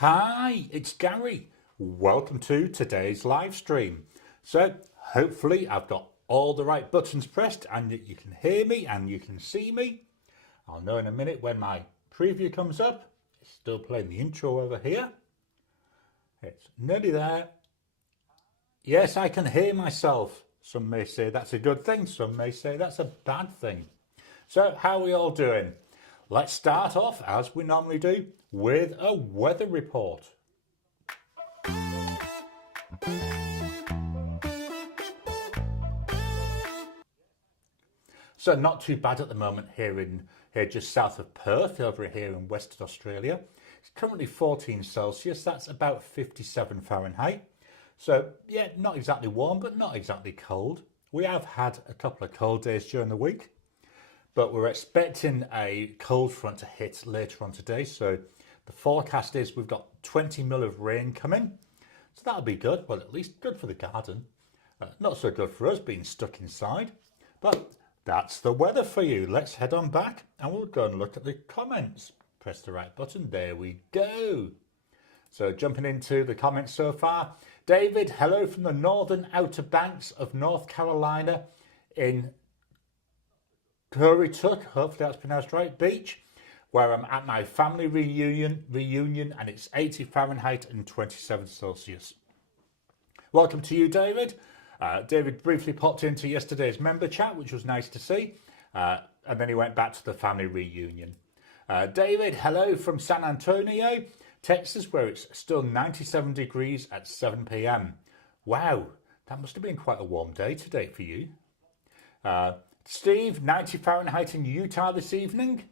Hi, it's Gary. Welcome to today's live stream. So, hopefully, I've got all the right buttons pressed and that you can hear me and you can see me. I'll know in a minute when my preview comes up. It's still playing the intro over here. It's nearly there. Yes, I can hear myself. Some may say that's a good thing, some may say that's a bad thing. So, how are we all doing? Let's start off, as we normally do, with a weather report. So not too bad at the moment here just south of Perth, over here in Western Australia. It's currently 14 Celsius, that's about 57 Fahrenheit. So yeah, not exactly warm, but not exactly cold. We have had a couple of cold days during the week, but we're expecting a cold front to hit later on today. So the forecast is we've got 20 mil of rain coming. So that'll be good. Well, at least good for the garden. Not so good for us being stuck inside. But that's the weather for you. Let's head on back and we'll go and look at the comments. Press the right button. There we go. So jumping into the comments so far. David, hello from the northern Outer Banks of North Carolina in Currituck, hopefully that's pronounced right, Beach, where I'm at my family reunion and it's 80 Fahrenheit and 27 Celsius. Welcome to you, David. David briefly popped into yesterday's member chat, which was nice to see, and then he went back to the family reunion. David, hello from San Antonio, Texas, where it's still 97 degrees at 7 p.m. Wow, that must have been quite a warm day today for you. Steve, 90 Fahrenheit in Utah this evening.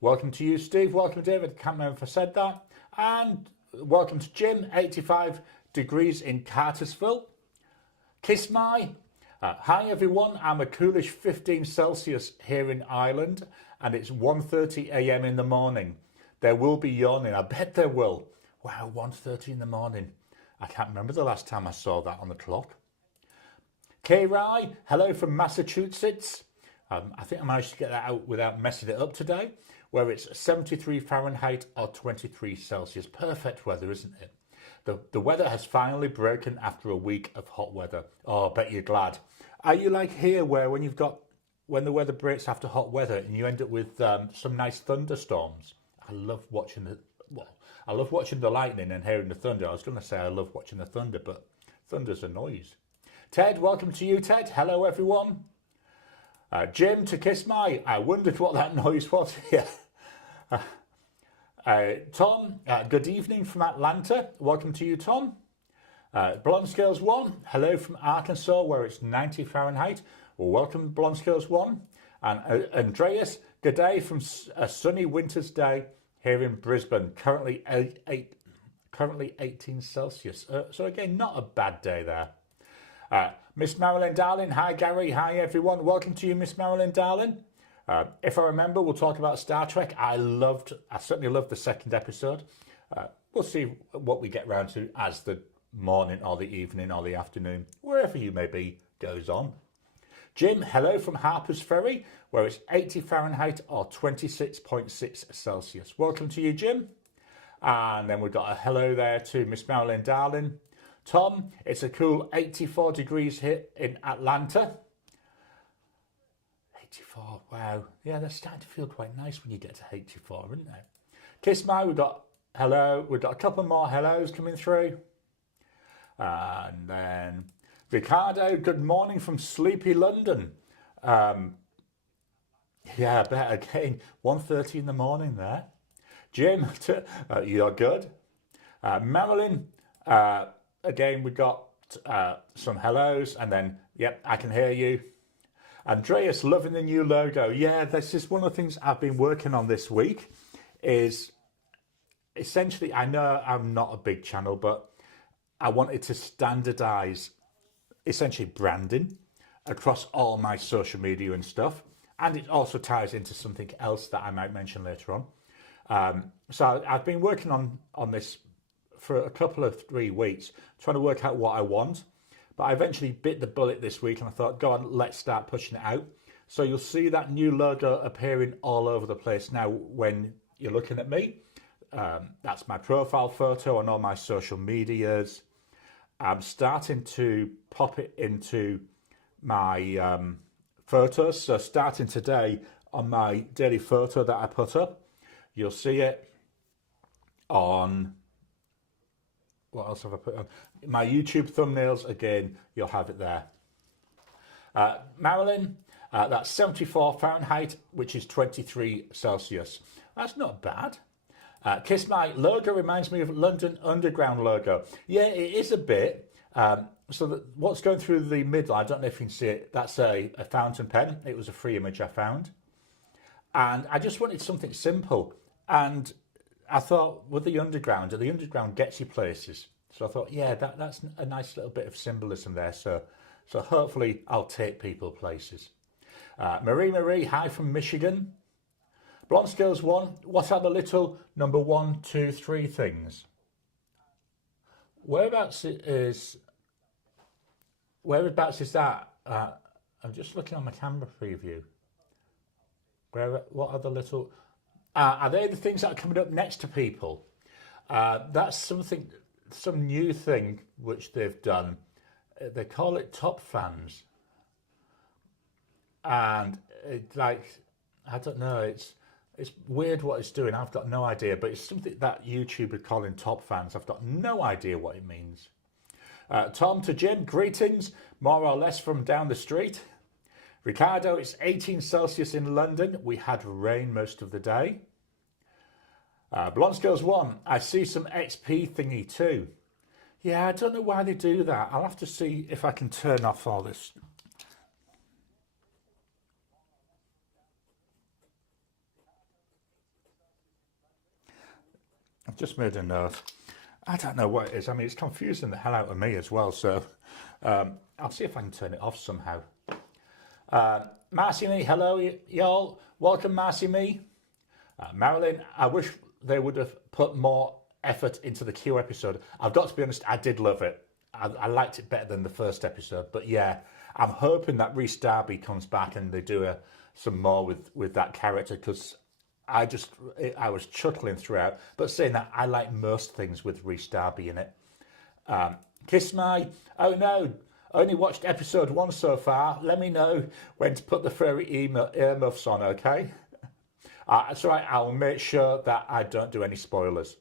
Welcome to you, Steve. Welcome, David. Can't remember if I said that. And welcome to Jim, 85 degrees in Cartersville. Kiss my. Hi, everyone. I'm a coolish 15 Celsius here in Ireland, and it's 1:30 a.m. in the morning. There will be yawning. I bet there will. Wow, 1:30 in the morning. I can't remember the last time I saw that on the clock. K-Rai, hello from Massachusetts. I think I managed to get that out without messing it up today, where it's 73 Fahrenheit or 23 Celsius. Perfect weather, isn't it? The weather has finally broken after a week of hot weather. Oh, I bet you're glad. Are you like here where when the weather breaks after hot weather and you end up with some nice thunderstorms? I love watching the lightning and hearing the thunder. I was going to say I love watching the thunder, but thunder's a noise. Ted, welcome to you, Ted. Hello, everyone. Jim, to kiss my. I wondered what that noise was here. Tom, good evening from Atlanta. Welcome to you, Tom. Blonde Scales 1, hello from Arkansas, where it's 90 Fahrenheit. Well, welcome, Blonde Scales 1. And Andreas, good day from a sunny winter's day here in Brisbane, currently 18 Celsius. So again, not a bad day there. Miss Marilyn Darling, hi Gary, hi everyone. Welcome to you, Miss Marilyn Darling. If I remember, we'll talk about Star Trek. I certainly loved the second episode. We'll see what we get round to as the morning or the evening or the afternoon, wherever you may be, goes on. Jim, hello from Harper's Ferry, where it's 80 Fahrenheit or 26.6 Celsius. Welcome to you, Jim. And then we've got a hello there to Miss Marilyn Darling. Tom, it's a cool 84 degrees here in Atlanta. 84, wow. Yeah, that's starting to feel quite nice when you get to 84, isn't it? Kiss my, we've got hello. We've got a couple more hellos coming through. And then Ricardo, good morning from sleepy London. Yeah, I bet again, 1:30 in the morning there. Jim, you're good. Marilyn, again, we got some hellos, and then, yep, I can hear you. Andreas, loving the new logo. Yeah, this is one of the things I've been working on this week, is essentially, I know I'm not a big channel, but I wanted to standardize essentially branding across all my social media and stuff. And it also ties into something else that I might mention later on. So I've been working on this for a couple of 3 weeks, trying to work out what I want. But I eventually bit the bullet this week and I thought, go on, let's start pushing it out. So you'll see that new logo appearing all over the place now when you're looking at me. That's my profile photo on all my social medias. I'm starting to pop it into my photos. So starting today on my daily photo that I put up, you'll see it on, what else have I put on? My YouTube thumbnails, again, you'll have it there. Marilyn, that's 74 Fahrenheit, which is 23 Celsius. That's not bad. Kiss My logo reminds me of London Underground logo. Yeah, it is a bit. So what's going through the middle, I don't know if you can see it, that's a fountain pen. It was a free image I found. And I just wanted something simple. And I thought, with the underground gets you places. So I thought, yeah, that's a nice little bit of symbolism there. So hopefully I'll take people places. Marie, hi from Michigan. Blonde Skills 1, what are the little number 1, 2, 3 things? Whereabouts is that? I'm just looking on my camera preview. What are the little... are they the things that are coming up next to people? That's some new thing which they've done. They call it top fans. And it's like, I don't know, it's weird what it's doing. I've got no idea, but it's something that YouTube are calling top fans. I've got no idea what it means. Tom to Jim, greetings, more or less from down the street. Ricardo, it's 18 Celsius in London. We had rain most of the day. Blonde Skills 1, I see some XP thingy too. Yeah, I don't know why they do that. I'll have to see if I can turn off all this. I've just made a note. I don't know what it is. I mean, it's confusing the hell out of me as well. So I'll see if I can turn it off somehow. Marcy Me, hello y'all. Welcome, Marcy Me. Marilyn, I wish they would have put more effort into the Q episode. I've got to be honest, I did love it. I liked it better than the first episode. But yeah, I'm hoping that Rhys Darby comes back and they do some more with that character, because I was chuckling throughout. But saying that, I like most things with Rhys Darby in it. Kiss My, oh no, only watched episode 1 so far. Let me know when to put the furry earmuffs on, okay? That's right, I'll make sure that I don't do any spoilers.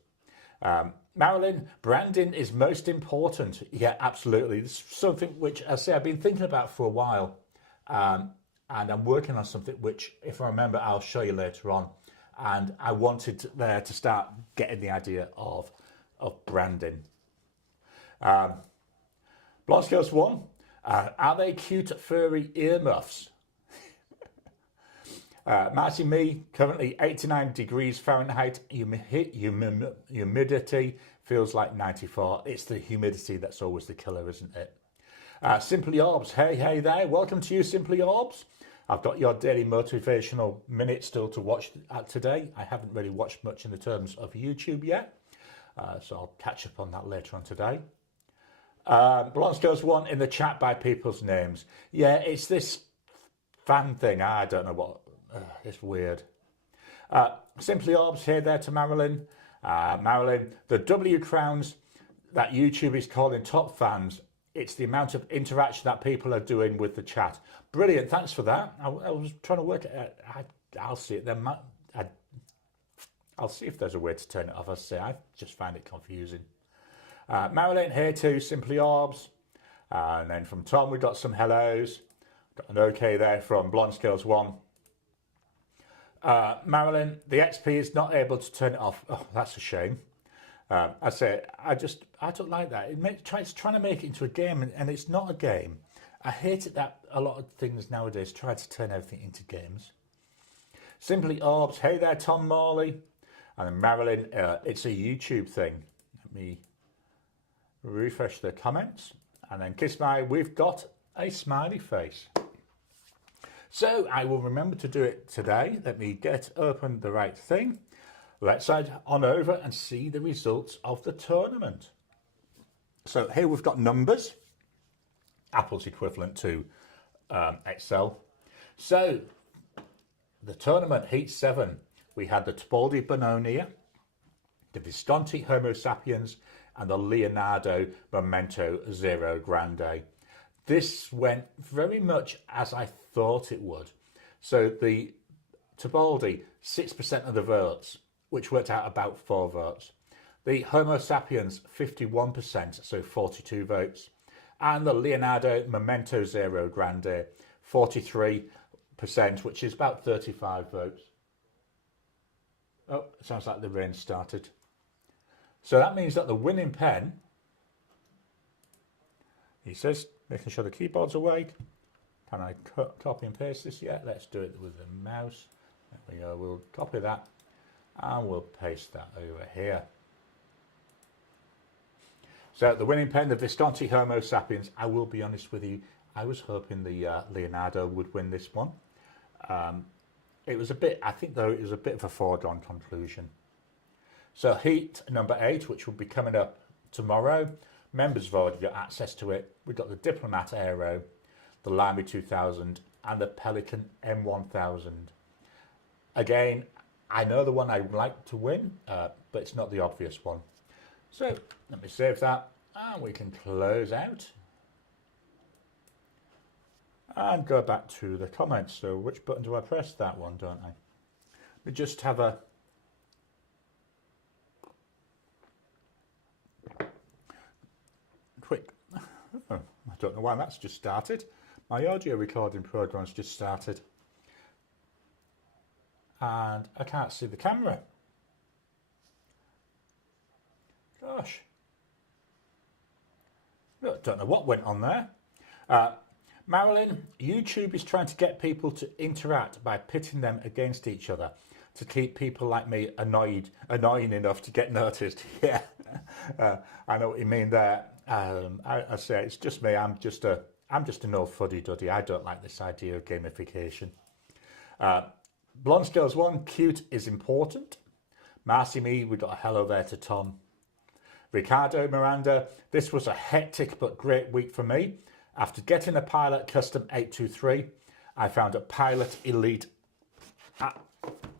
Marilyn, branding is most important. Yeah, absolutely. This is something which I say I've been thinking about for a while. And I'm working on something which, if I remember, I'll show you later on. And I wanted there to start getting the idea of branding. Blonde Skills 1, are they cute furry earmuffs? Marcy Me, currently 89 degrees Fahrenheit, humidity feels like 94. It's the humidity that's always the killer, isn't it? Simply Orbs, hey there, welcome to you, Simply Orbs. I've got your daily motivational minute still to watch today. I haven't really watched much in the terms of YouTube yet, so I'll catch up on that later on today. Blonde Skills 1 in the chat by people's names. Yeah, it's this fan thing. I don't know what. It's weird. Simply Orbs, here there to Marilyn. Marilyn, the W crowns that YouTube is calling top fans. It's the amount of interaction that people are doing with the chat. Brilliant, thanks for that. I was trying to work it out. I'll see it then. I'll see if there's a way to turn it off. I say I just find it confusing. Marilyn, here too, Simply Orbs. And then from Tom, we got some hellos. Got an okay there from Blonde Skills 1. Marilyn, the XP is not able to turn it off. Oh, that's a shame. I say, I don't like that. It's trying to make it into a game, and it's not a game. I hate it that a lot of things nowadays try to turn everything into games. Simply Orbs, hey there, Tom Morley. And then Marilyn, it's a YouTube thing. Let me refresh the comments. And then Kiss My, we've got a smiley face. So I will remember to do it today. Let me get open the right thing. Let's head on over and see the results of the tournament. So here we've got numbers. Apple's equivalent to Excel. So the tournament, Heat 7, we had the Tbaldi Bononia, the Visconti Homo sapiens, and the Leonardo Memento Zero Grande. This went very much as I thought it would. So the Tibaldi, 6% of the votes, which worked out about 4 votes. The Homo sapiens, 51%, so 42 votes. And the Leonardo Memento Zero Grande, 43%, which is about 35 votes. Oh, it sounds like the rain started. So that means that the winning pen, he says, making sure the keyboard's awake. Can I copy and paste this yet? Let's do it with the mouse. There we go. We'll copy that and we'll paste that over here. So the winning pen, the Visconti Homo sapiens. I will be honest with you, I was hoping the Leonardo would win this one. It was a bit, I think though, it was a bit of a foregone conclusion. So heat number 8, which will be coming up tomorrow. Members have already got access to it. We've got the Diplomat Aero, the Lamy 2000 and the Pelican M1000. Again, I know the one I would like to win, but it's not the obvious one. So let me save that and we can close out and go back to the comments. So which button do I press? That one, don't I? We just have a quick, I don't know why that's just started. My audio recording program's just started and I can't see the camera. Gosh, I don't know what went on there. Marilyn, YouTube is trying to get people to interact by pitting them against each other to keep people like me annoying enough to get noticed. Yeah, I know what you mean there. I say it's just me. I'm just an old fuddy-duddy. I don't like this idea of gamification. Blonde Scales 1, cute is important. Marcy Me, we got a hello there to Tom. Ricardo Miranda, this was a hectic but great week for me. After getting a Pilot Custom 823, I found a Pilot Elite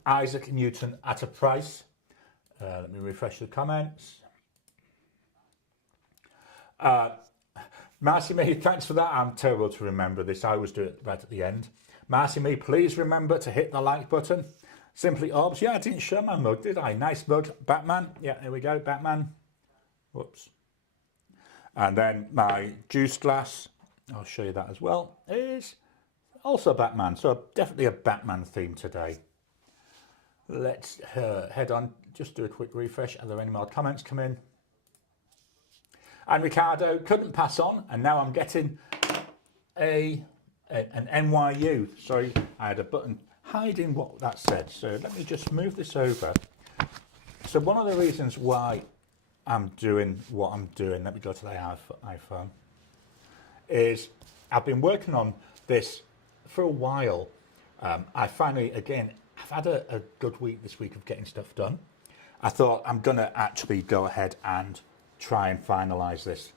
Isaac Newton at a price. Let me refresh the comments. Marcy Me, thanks for that. I'm terrible to remember this. I always do it right at the end. Marcy Me, please remember to hit the like button. Simply Orbs. Yeah, I didn't show my mug, did I? Nice mug. Batman. Yeah, here we go. Batman. Whoops. And then my juice glass, I'll show you that as well, is also Batman. So definitely a Batman theme today. Let's head on. Just do a quick refresh. Are there any more comments come in? And Ricardo, couldn't pass on. And now I'm getting an NYU. Sorry, I had a button hiding what that said. So let me just move this over. So one of the reasons why I'm doing what I'm doing, let me go to the iPhone, is I've been working on this for a while. I finally, again, I've had a good week this week of getting stuff done. I thought I'm going to actually go ahead and try and finalize this.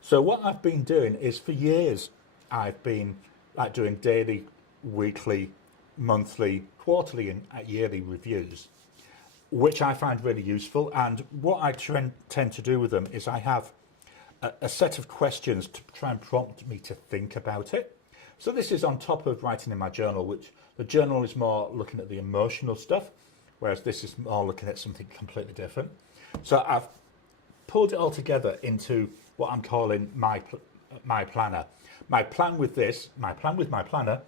So what I've been doing is for years, I've been like doing daily, weekly, monthly, quarterly and yearly reviews, which I find really useful. And what I tend to do with them is I have a set of questions to try and prompt me to think about it. So this is on top of writing in my journal, which the journal is more looking at the emotional stuff, whereas this is more looking at something completely different. So I've pulled it all together into what I'm calling my planner. My plan with my planner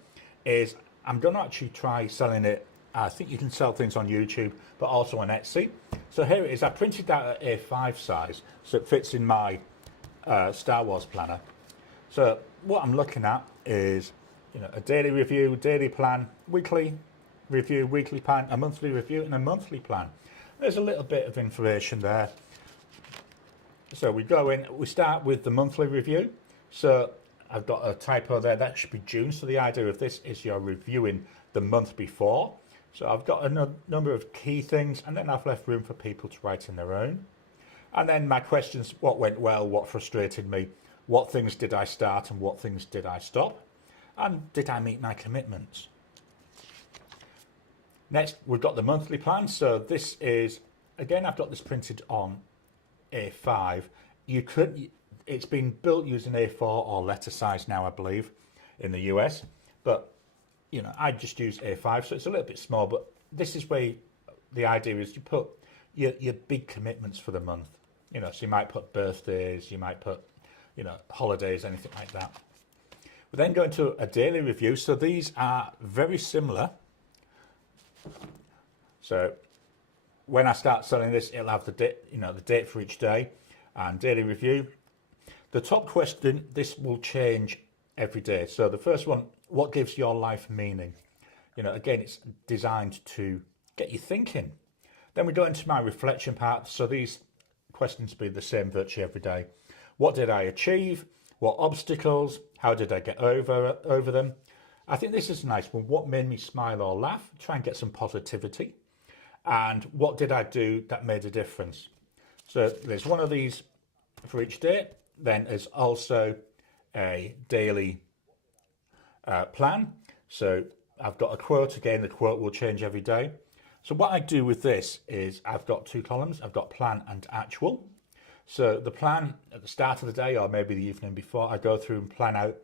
is I'm going to actually try selling it. I think you can sell things on YouTube, but also on Etsy. So here it is. I printed out at A5 size, so it fits in my Star Wars planner. So what I'm looking at is, a daily review, daily plan, weekly review, weekly plan, a monthly review, and a monthly plan. There's a little bit of information there. So we go in, we start with the monthly review. So I've got a typo there, that should be June. So the idea of this is you're reviewing the month before. So I've got a number of key things, and then I've left room for people to write in their own. And then my questions, what went well, what frustrated me, what things did I start and what things did I stop, and did I meet my commitments? Next, we've got the monthly plan. So this is again, I've got this printed on A5. It's been built using A4 or letter size now, I believe, in the US. But, you know, I just use A5, so it's a little bit small. But this is where the idea is you put your big commitments for the month. You know, so you might put birthdays, you might put, you know, holidays, anything like that. We then go into a daily review. So these are very similar. So when I start selling this, it'll have the date, you know, the date for each day and daily review. The top question, this will change every day. So the first one, what gives your life meaning? You know, again, it's designed to get you thinking. Then we go into my reflection part. So these questions be the same virtually every day. What did I achieve? What obstacles? How did I get over them? I think this is a nice one. What made me smile or laugh? Try and get some positivity. And what did I do that made a difference? So there's one of these for each day. Then there's also a daily plan. So I've got a quote. Again, the quote will change every day. So what I do with this is I've got two columns. I've got plan and actual. So the plan at the start of the day or maybe the evening before, I go through and plan out.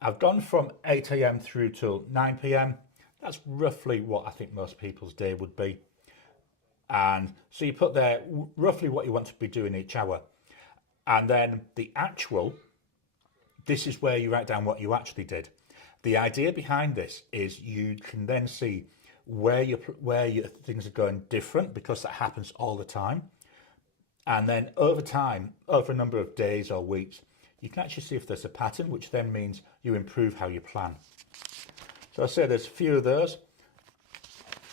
I've gone from 8 a.m. through till 9 p.m. That's roughly what I think most people's day would be. And so you put there roughly what you want to be doing each hour. And then the actual, this is where you write down what you actually did. The idea behind this is you can then see where your things are going different, because that happens all the time. And then over time, over a number of days or weeks, you can actually see if there's a pattern, which then means you improve how you plan. So I say there's a few of those.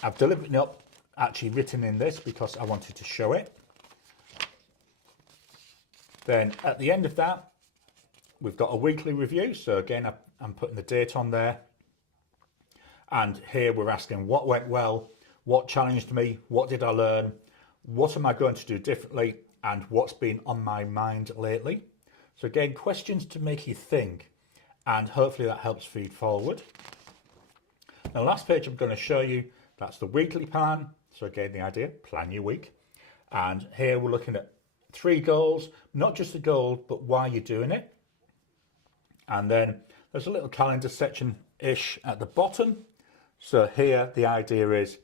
I've deliberately not actually written in this because I wanted to show it. Then at the end of that, we've got a weekly review. So again, I'm putting the date on there. And here we're asking what went well, what challenged me, what did I learn, what am I going to do differently, and what's been on my mind lately. So again, questions to make you think, and hopefully that helps feed forward. Now, the last page I'm going to show you, that's the weekly plan. So again, the idea, plan your week. And here we're looking at 3 goals, not just the goal, but why you're doing it. And then there's a little calendar section-ish at the bottom. So here, the idea is,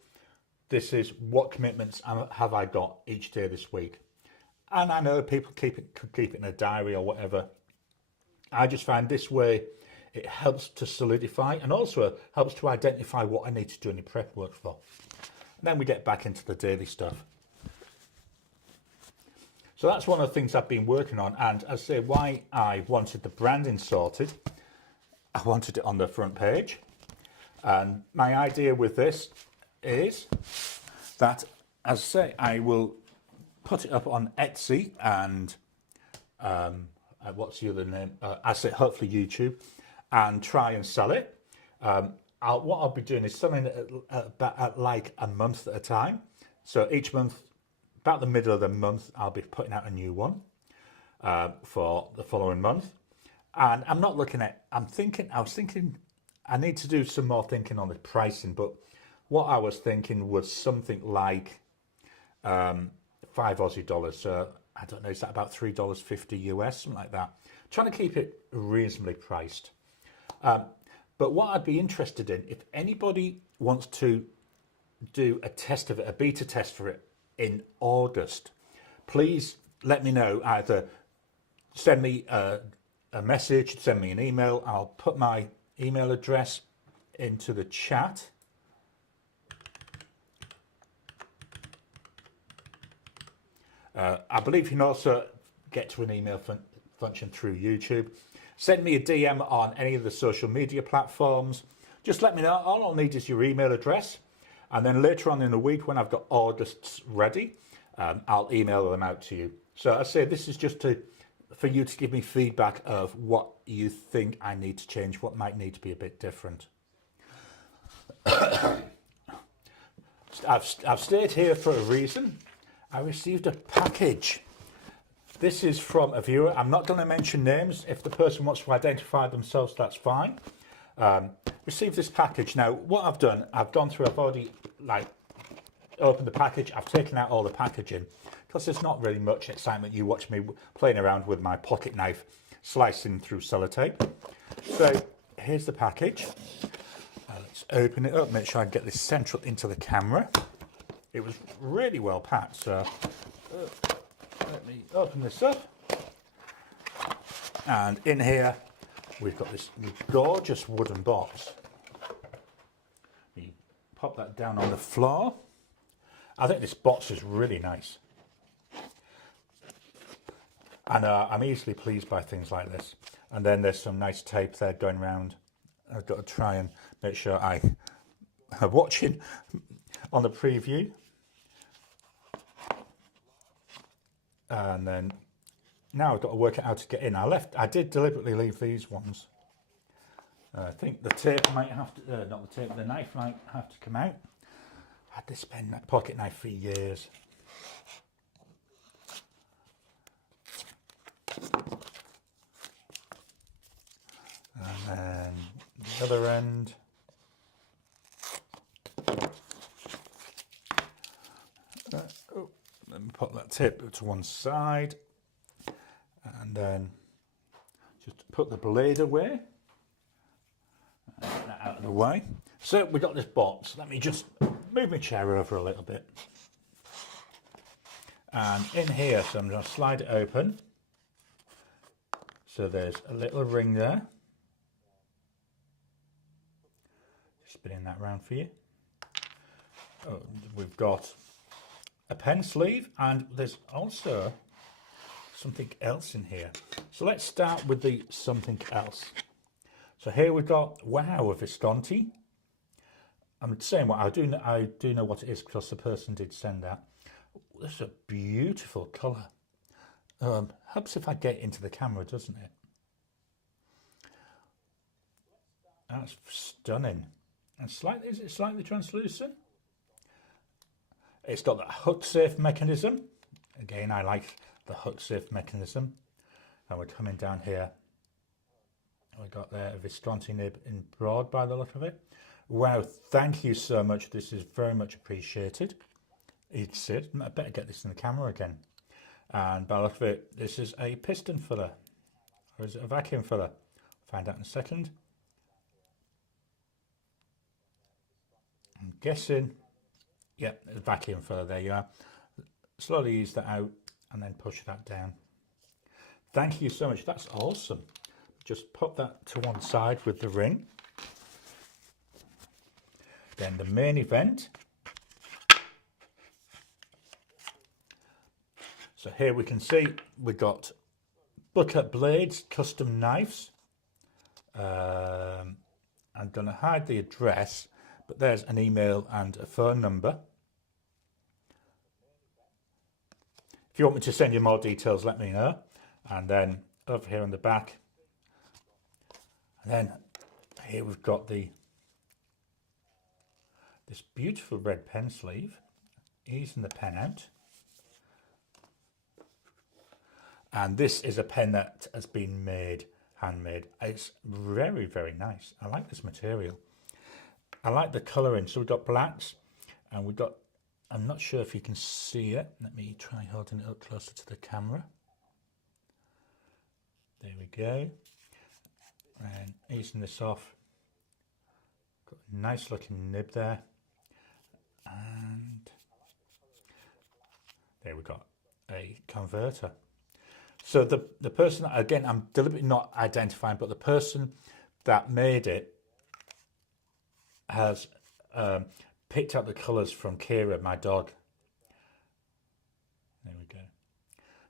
this is what commitments have I got each day this week. And I know people could keep it in a diary or whatever. I just find this way, it helps to solidify and also helps to identify what I need to do any prep work for. And then we get back into the daily stuff. So that's one of the things I've been working on. And I say why I wanted the branding sorted. I wanted it on the front page. And my idea with this is that, as I say, I will put it up on Etsy and what's the other name? I say hopefully YouTube, and try and sell it. What I'll be doing is selling it at like a month at a time. So each month, about the middle of the month, I'll be putting out a new one for the following month. And I'm not looking at, I was thinking I need to do some more thinking on the pricing, but what I was thinking was something like $5 Aussie. So I don't know, is that about $3.50 US, something like that. Trying to keep it reasonably priced. But what I'd be interested in, if anybody wants to do a test of it, a beta test for it in August, please let me know. Either send me a message, send me an email. I'll put my email address into the chat. I believe you can also get to an email function through YouTube. Send me a DM on any of the social media platforms. Just let me know. All I'll need is your email address. And then later on in the week, when I've got August's ready, I'll email them out to you. So I say this is just for you to give me feedback of what you think I need to change, what might need to be a bit different. I've stayed here for a reason. I received a package. This is from a viewer. I'm not going to mention names. If the person wants to identify themselves, that's fine. Received this package. Now, what I've done, I've gone through, I've already open the package. I've taken out all the packaging because there's not really much excitement. You watch me playing around with my pocket knife, slicing through sellotape. So here's the package. Let's open it up, make sure I get this central into the camera. It was really well packed, so let me open this up. And in here, we've got this gorgeous wooden box. You pop that down on the floor. I think this box is really nice. And I'm easily pleased by things like this. And then there's some nice tape there going around. I've got to try and make sure I'm watching on the preview. And then now I've got to work out how to get in. I did deliberately leave these ones. I think the tape might have to, not the tape, the knife might have to come out. I had this pocket knife for years. And then the other end. Let me put that tape to one side. And then just put the blade away. Get that out of the way. So we've got this box. Let me just move my chair over a little bit. And in here, so I'm going to slide it open. So there's a little ring there. Spinning that round for you. Oh, we've got a pen sleeve, and there's also something else in here. So let's start with the something else. So here we've got, wow, a Visconti. I'm saying what I do know what it is because the person did send that. This is a beautiful colour. Helps if I get into the camera, doesn't it? That's stunning. And slightly, is it slightly translucent? It's got that hook safe mechanism. Again, I like the hook safe mechanism. And we're coming down here. We got there a Visconti nib in broad by the look of it. Wow, thank you so much. This is very much appreciated. It's it. I better get this in the camera again. And by the look of it, this is a piston filler. Or is it a vacuum filler? Find out in a second. I'm guessing, yeah, a vacuum filler, there you are. Slowly ease that out and then push that down. Thank you so much, that's awesome. Just pop that to one side with the ring. Then the main event. So here we can see we've got bucket blades, custom knives. I'm going to hide the address, but there's an email and a phone number. If you want me to send you more details, let me know. And then over here on the back, and then here we've got this beautiful red pen sleeve, easing the pen out. And this is a pen that has been made, handmade. It's very, very nice. I like this material. I like the colouring. So we've got blacks and we've got, I'm not sure if you can see it. Let me try holding it up closer to the camera. There we go. And easing this off. Got a nice looking nib there. And there we got a converter. So the person, again, I'm deliberately not identifying, but the person that made it has picked up the colours from Kira, my dog. There we go.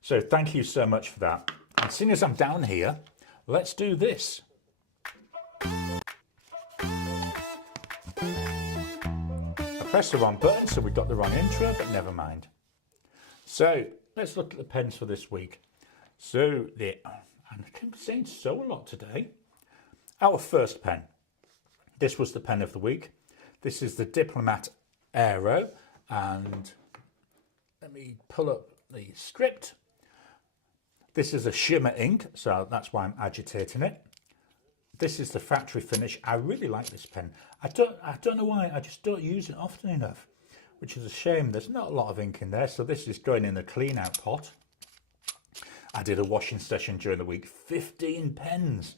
So thank you so much for that. And seeing as I'm down here, let's do this. I pressed the wrong button, so we got the wrong intro, but never mind. So let's look at the pens for this week. So and I keep saying so a lot today. Our first pen. This was the pen of the week. This is the Diplomat Aero, and let me pull up the script. This is a shimmer ink, so that's why I'm agitating it. This is the factory finish. I really like this pen. I don't know why, I just don't use it often enough. which is a shame. There's not a lot of ink in there, so this is going in the clean out pot. I did a washing session during the week, 15 pens.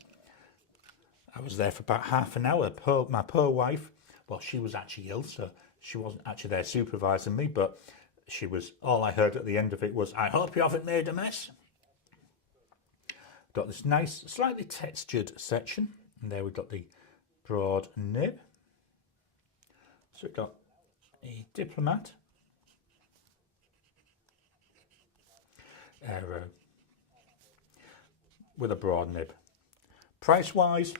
I was there for about half an hour. My poor wife, well, she was actually ill, so she wasn't actually there supervising me, but she was, all I heard at the end of it was, I hope you haven't made a mess. Got this nice, slightly textured section, and there we've got the broad nib. So we've got a Diplomat, Aero, with a broad nib. Price wise,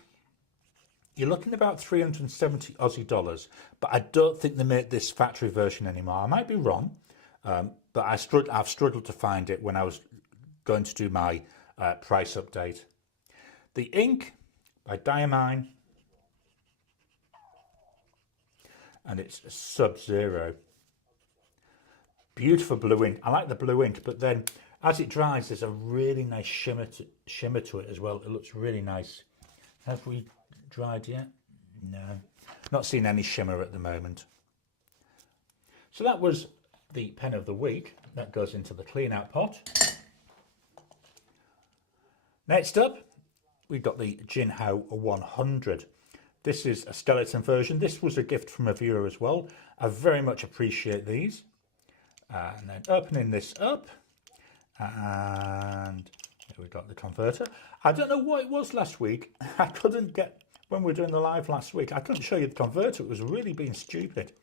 you're looking about 370 Aussie dollars, but I don't think they make this factory version anymore. I might be wrong, but I've struggled to find it when I was going to do my price update. The ink by Diamine, and it's Sub-Zero. Beautiful blue ink. I like the blue ink, but then as it dries, there's a really nice shimmer to it as well. It looks really nice. Have we dried yet? No, not seeing any shimmer at the moment. So that was the pen of the week. That goes into the clean out pot. Next up, we've got the Jinhao 100. This is a skeleton version. This was a gift from a viewer as well. I very much appreciate these. And then opening this up, and here we've got the converter. I don't know what it was last week. I couldn't get, when we were doing the live last week, I couldn't show you the converter. It was really being stupid.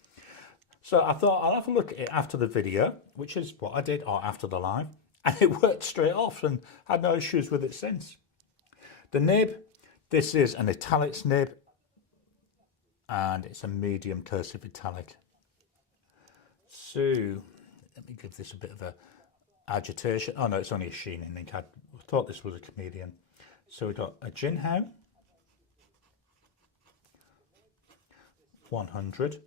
So I thought I'll have a look at it after the video, which is what I did, or after the live. And it worked straight off and had no issues with it since. The nib, this is an italics nib, and it's a medium cursive italic. So let me give this a bit of a agitation. Oh no, it's only a sheening ink. I thought this was a comedian. So we've got a Jinhao 100,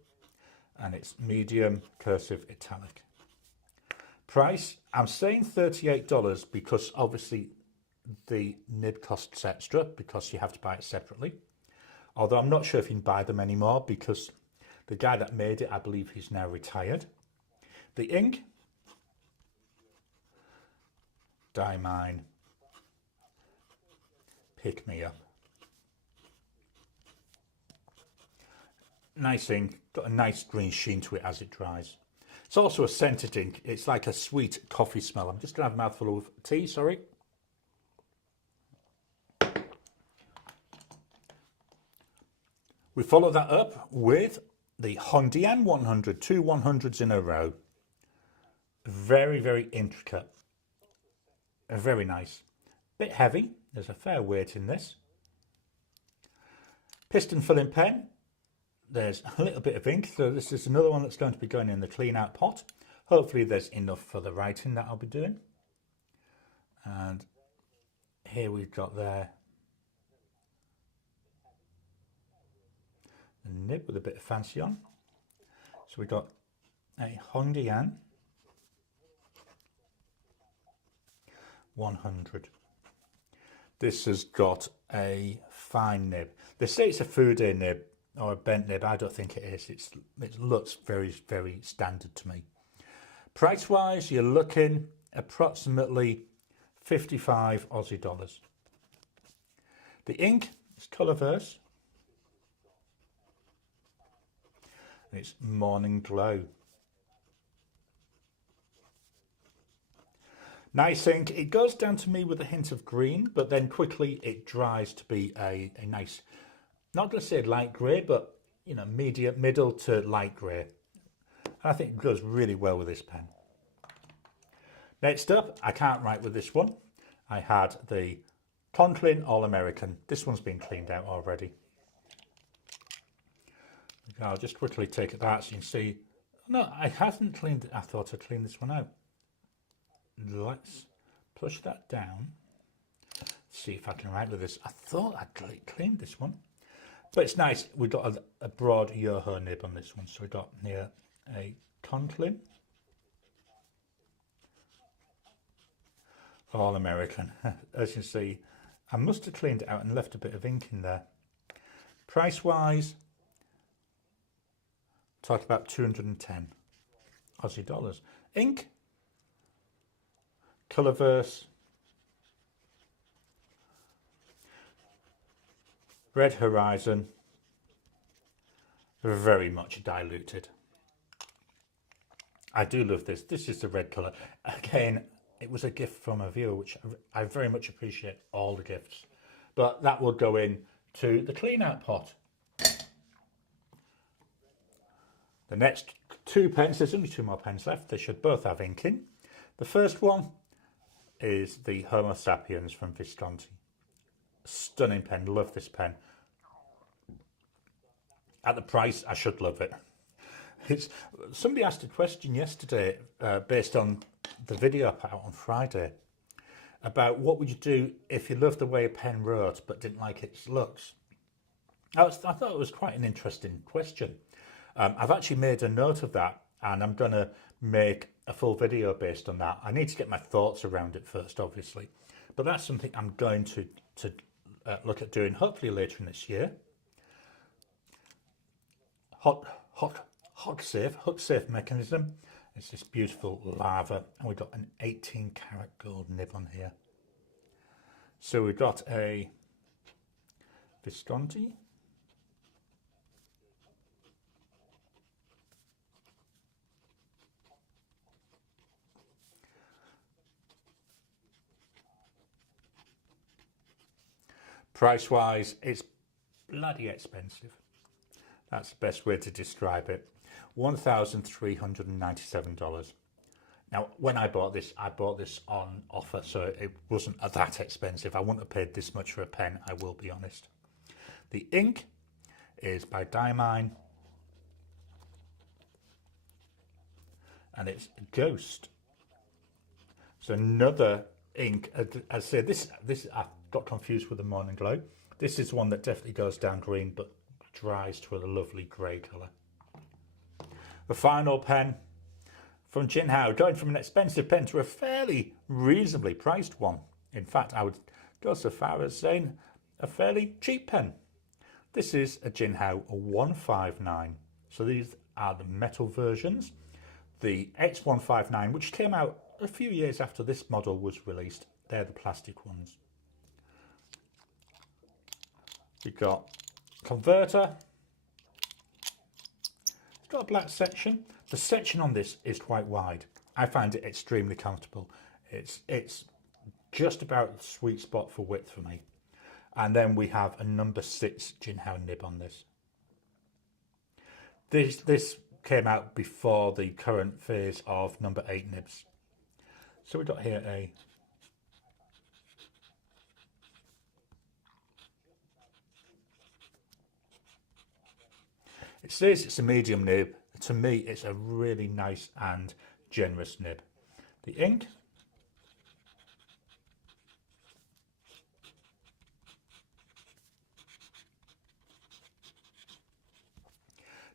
and it's medium cursive italic. Price, I'm saying $38 because obviously the nib costs extra because you have to buy it separately. Although I'm not sure if you can buy them anymore because the guy that made it, I believe he's now retired. The ink, Diamine, Pick Me Up. Nice ink, got a nice green sheen to it as it dries. It's also a scented ink. It's like a sweet coffee smell. I'm just going to have a mouthful of tea, sorry. We follow that up with the Hondian 100, two 100s in a row. Very, very intricate. Very nice. Bit heavy. There's a fair weight in this. Piston filling pen. There's a little bit of ink, so this is another one that's going to be going in the clean out pot. Hopefully there's enough for the writing that I'll be doing. And here we've got there the nib with a bit of fancy on. So we've got a Hondian 100. This has got a fine nib. They say it's a Fude nib or a bent nib. I don't think it is. It looks very, very standard to me. Price wise, you're looking approximately 55 Aussie dollars. The ink is Colourverse. And it's Morning Glow. Nice ink. It goes down to me with a hint of green, but then quickly it dries to be a nice, not going to say light grey, but you know, middle to light grey. I think it goes really well with this pen. Next up, I can't write with this one. I had the Conklin All-American. This one's been cleaned out already. I'll just quickly take it out so you can see. No, I haven't cleaned it. I thought I'd clean this one out. Let's push that down. See if I can write with this. I thought I'd cleaned this one. But it's nice. We've got a broad Yoho nib on this one. So we've got here a Conklin All-American. As you can see, I must have cleaned it out and left a bit of ink in there. Price-wise, talk about 210. Aussie dollars. Ink, Colourverse, Red Horizon, very much diluted. I do love this. This is the red colour. Again, it was a gift from a viewer, which I very much appreciate all the gifts. But that will go in to the clean out pot. The next 2 pens, there's only 2 more pens left. They should both have ink in. The first one is the Homo sapiens from Visconti. Stunning pen, love this pen. At the price, I should love it. Somebody asked a question yesterday based on the video I put out on Friday about what would you do if you loved the way a pen wrote but didn't like its looks. I thought it was quite an interesting question. I've actually made a note of that, and I'm going to make a full video based on that. I need to get my thoughts around it first, obviously, but that's something I'm going to look at doing hopefully later in this year. Hook safe mechanism. It's this beautiful lava, and we've got an 18 karat gold nib on here. So we've got a Visconti, price wise it's bloody expensive. That's the best way to describe it. $1,397. Now, when I bought this on offer, so it wasn't that expensive. I wouldn't have paid this much for a pen, I will be honest. The ink is by Diamine, and it's Ghost. So another ink. I say this I got confused with the Morning Glow. This is one that definitely goes down green, but dries to a lovely grey colour. The final pen from Jinhao, going from an expensive pen to a fairly reasonably priced one. In fact, I would go so far as saying a fairly cheap pen. This is a Jinhao 159. So these are the metal versions. The X159, which came out a few years after this model was released, they're the plastic ones. We've got converter. It's got a black section. The section on this is quite wide. I find it extremely comfortable. It's just about the sweet spot for width for me. And then we have a number 6 Jinhao nib on this. This came out before the current phase of number 8 nibs. So we've got here a it says it's a medium nib. To me, it's a really nice and generous nib. The ink,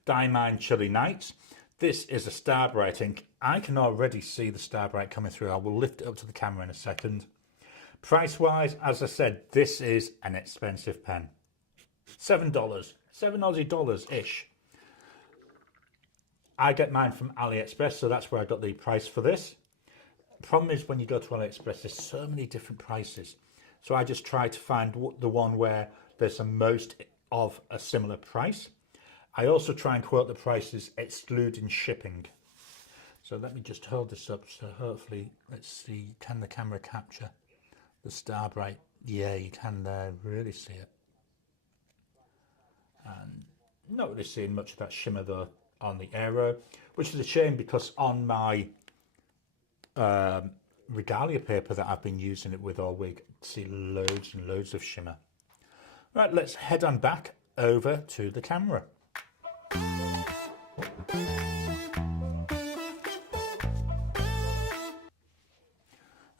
Diamine Chilly Nights. This is a Starbright ink. I can already see the Starbright coming through. I will lift it up to the camera in a second. Price wise, as I said, this is an expensive pen. $7, $7 Aussie dollars-ish. I get mine from AliExpress, so that's where I got the price for this. Problem is, when you go to AliExpress, there's so many different prices. So I just try to find the one where there's the most of a similar price. I also try and quote the prices excluding shipping. So let me just hold this up, so hopefully, let's see, can the camera capture the Starbright? Yeah, you can there, really see it. And not really seeing much of that shimmer though on the Aero, which is a shame because on my regalia paper that I've been using it with all week, I see loads and loads of shimmer. Right, let's head on back over to the camera.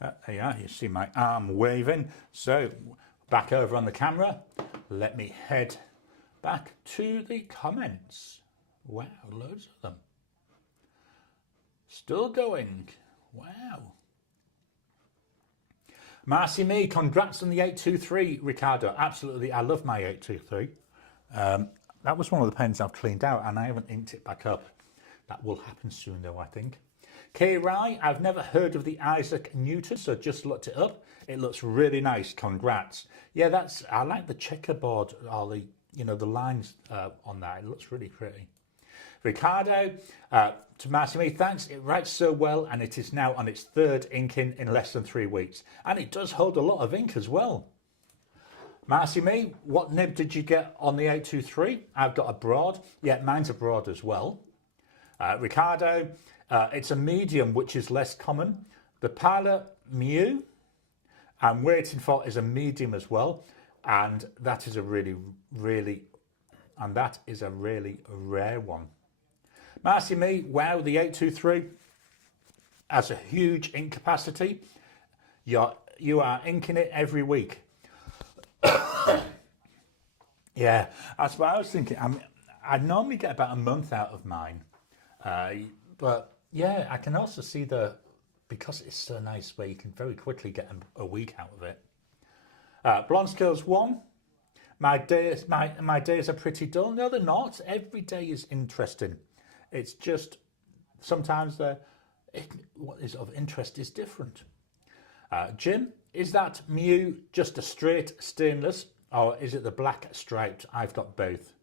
There you are, you see my arm waving. So back over on the camera, let me head back to the comments. Wow, loads of them. Still going. Wow. Marcy Me, congrats on the 823, Ricardo. Absolutely, I love my 823. That was one of the pens I've cleaned out and I haven't inked it back up. That will happen soon though, I think. Garry, I've never heard of the Isaac Newton, so just looked it up. It looks really nice. Congrats. Yeah, I like the checkerboard, or the, the lines on that. It looks really pretty. Ricardo, to Massimo, thanks. It writes so well, and it is now on its third inking in less than 3 weeks. And it does hold a lot of ink as well. Massimo, what nib did you get on the 823? I've got a broad. Yeah, mine's a broad as well. Ricardo, it's a medium, which is less common. The Pilot Mew I'm waiting for is a medium as well. And that is a really rare one. Massimo, wow, the 823 has a huge ink capacity. You are inking it every week. Yeah, that's what I was thinking. I normally get about a month out of mine. But yeah, I can also see because it's so nice where you can very quickly get a week out of it. Blonde Skills 1. My days are pretty dull. No, they're not. Every day is interesting. It's just sometimes what is of interest is different. Jim, is that Mew just a straight stainless, or is it the black striped? I've got both.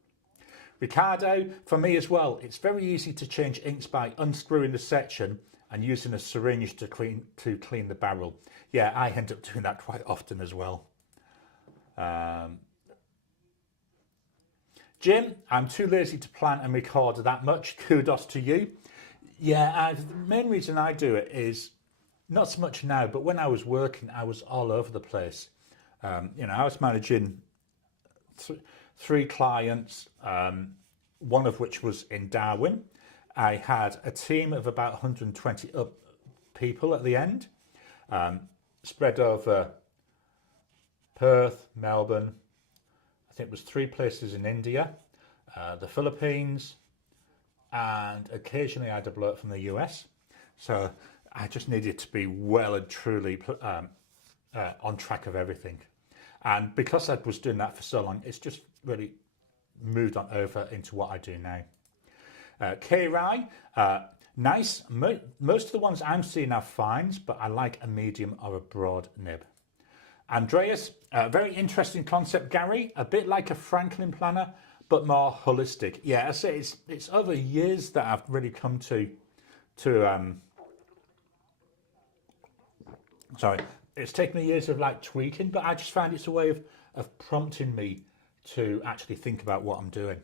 Ricardo, for me as well, it's very easy to change inks by unscrewing the section and using a syringe to clean the barrel. Yeah, I end up doing that quite often as well. Jim, I'm too lazy to plan and record that much. Kudos to you. Yeah, the main reason I do it is not so much now, but when I was working, I was all over the place. I was managing 3 clients, one of which was in Darwin. I had a team of about 120 people at the end, spread over Perth, Melbourne. I think it was 3 places in India, the Philippines, and occasionally I had a bloke from the US. So I just needed to be well and truly on track of everything. And because I was doing that for so long, it's just really moved on over into what I do now. Garry, nice. Most of the ones I'm seeing are fines, but I like a medium or a broad nib. Andreas, very interesting concept, Garry. A bit like a Franklin planner, but more holistic. Yeah, I say it's over years that I've really come to sorry, it's taken me years of tweaking, but I just find it's a way of prompting me to actually think about what I'm doing.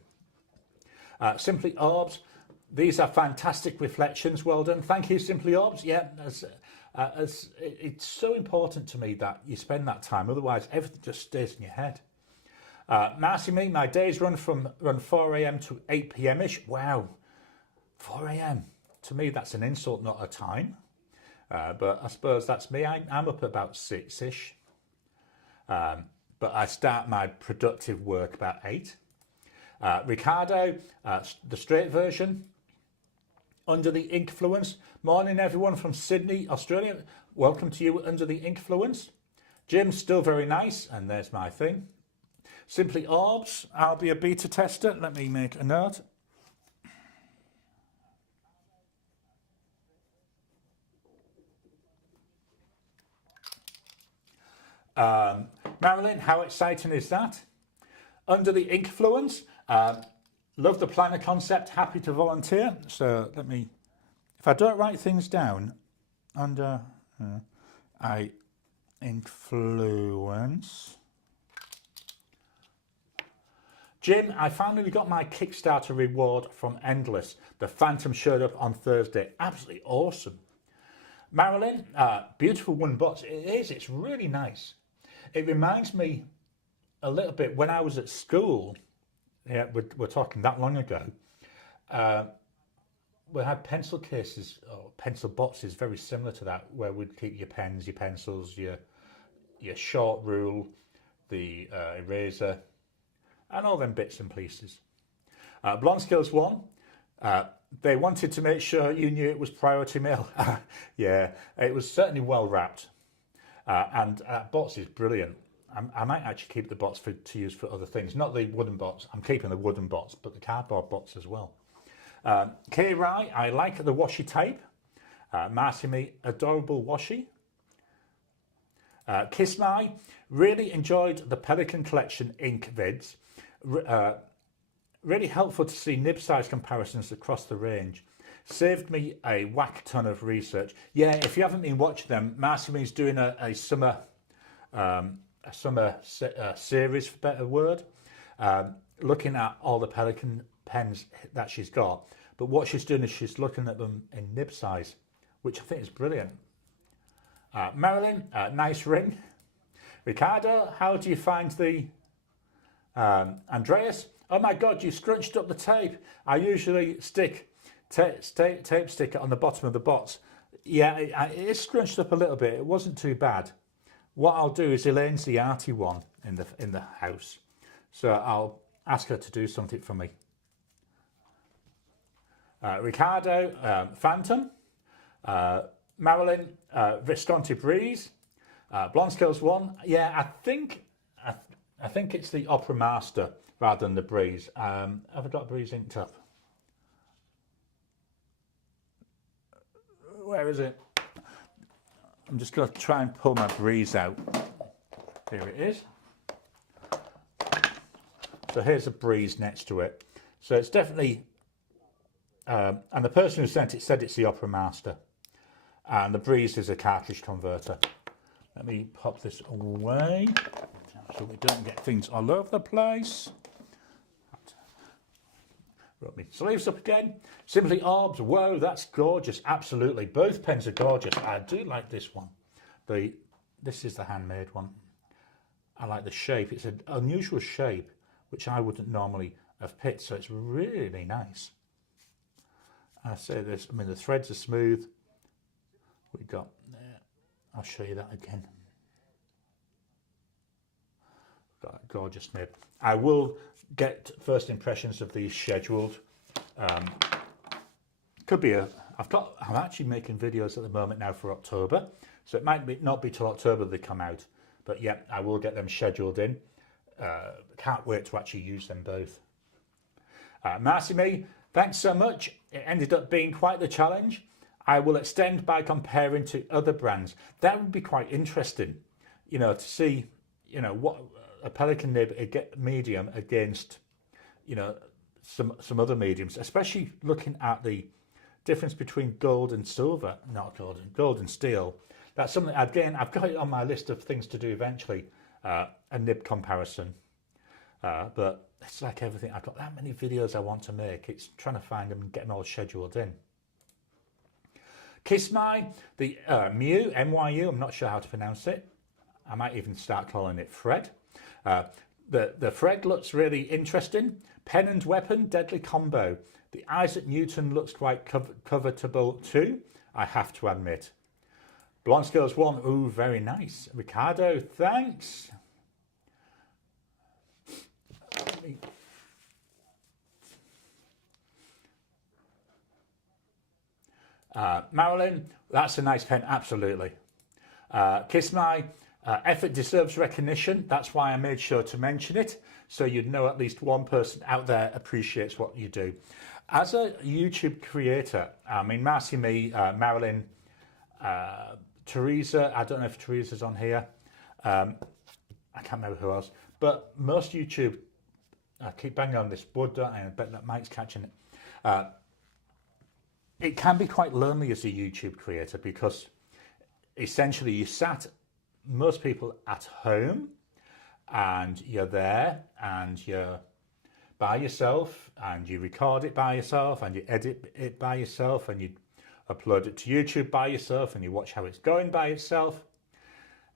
Simply Orbs, these are fantastic reflections. Well done. Thank you, Simply Orbs. Yeah, it's so important to me that you spend that time. Otherwise, everything just stays in your head. Massimo, my days run 4 a.m. to 8 p.m.-ish. Wow, 4 a.m. To me, that's an insult, not a time. But I suppose that's me. I'm up about 6-ish. But I start my productive work about 8. Ricardo, the straight version. Under the Influence. Morning, everyone from Sydney, Australia. Welcome to you, Under the Influence. Jim's still very nice, and there's my thing. Simply Orbs, I'll be a beta tester. Let me make a note. Marilyn, how exciting is that? Under the Influence. Love the planner concept, happy to volunteer. So let me, if I don't write things down, under Influence. Jim, I finally got my Kickstarter reward from Endless. The Phantom showed up on Thursday. Absolutely awesome. Marilyn, beautiful wooden box. It is, it's really nice. It reminds me a little bit when I was at school. Yeah, we're talking that long ago. We had pencil cases or pencil boxes very similar to that, where we'd keep your pens, your pencils, your short rule, the eraser, and all them bits and pieces. Blonde Skills 1, they wanted to make sure you knew it was priority mail. Yeah, it was certainly well wrapped. And that box is brilliant. I might actually keep the box to use for other things. Not the wooden box. I'm keeping the wooden box, but the cardboard box as well. Garry, I like the washi tape. Marcy Me, adorable washi. Kiss My, really enjoyed the Pelican Collection ink vids. Really helpful to see nib size comparisons across the range. Saved me a whack ton of research. Yeah, if you haven't been watching them, Marcy Me's doing a summer series, for better word, looking at all the Pelican pens that she's got. But what she's doing is she's looking at them in nib size, which I think is brilliant. Marilyn, nice ring. Ricardo, how do you find the Andreas? Oh my God, you scrunched up the tape. I usually stick tape sticker on the bottom of the box. Yeah, it is scrunched up a little bit. It wasn't too bad. What I'll do is Elaine's the arty one in the house, so I'll ask her to do something for me. Ricardo, Phantom. Marilyn, Visconti Breeze. Blonde Scales 1. Yeah, I think it's the Opera Master rather than the Breeze. Have I got Breeze inked up? Where is it? I'm just going to try and pull my Breeze out. Here it is. So here's a Breeze next to it. So it's definitely, and the person who sent it said it's the Opera Master. And the Breeze is a cartridge converter. Let me pop this away so we don't get things all over the place. Rub my sleeves up again. Simply Orbs. Whoa, that's gorgeous. Absolutely. Both pens are gorgeous. I do like this one. This is the handmade one. I like the shape. It's an unusual shape, which I wouldn't normally have picked. So it's really nice. I say this, I mean, the threads are smooth. We got, I'll show you that again. Got a gorgeous nib. I will get first impressions of these scheduled. Could be I'm actually making videos at the moment now for October, so it might not be till October they come out, but yeah, I will get them scheduled in. Can't wait to actually use them both. Marcy Me, thanks so much. It ended up being quite the challenge. I will extend by comparing to other brands. That would be quite interesting, you know, to see, you know, what a Pelican nib medium against, you know, some other mediums, especially looking at the difference between gold and silver, not gold and steel. That's something, again, I've got it on my list of things to do eventually, a nib comparison. But it's like everything, I've got that many videos I want to make. It's trying to find them and get them all scheduled in. Kiss My, the Mew, M-Y-U, I'm not sure how to pronounce it. I might even start calling it Fred. The Fred looks really interesting. Pen and weapon, deadly combo. The Isaac Newton looks quite covetable too, I have to admit. Blonde Scales 1, ooh, very nice. Ricardo, thanks. Marilyn, that's a nice pen, absolutely. Kiss My, effort deserves recognition. That's why I made sure to mention it, so you'd know at least one person out there appreciates what you do. As a YouTube creator, I mean, Marcy Me, Marilyn, Teresa, I don't know if Teresa's on here. I can't remember who else, but most YouTube, I keep banging on this wood, don't I? I bet that mic's catching it. It can be quite lonely as a YouTube creator because essentially you sat, most people at home, and you're there and you're by yourself and you record it by yourself and you edit it by yourself and you upload it to YouTube by yourself and you watch how it's going by itself.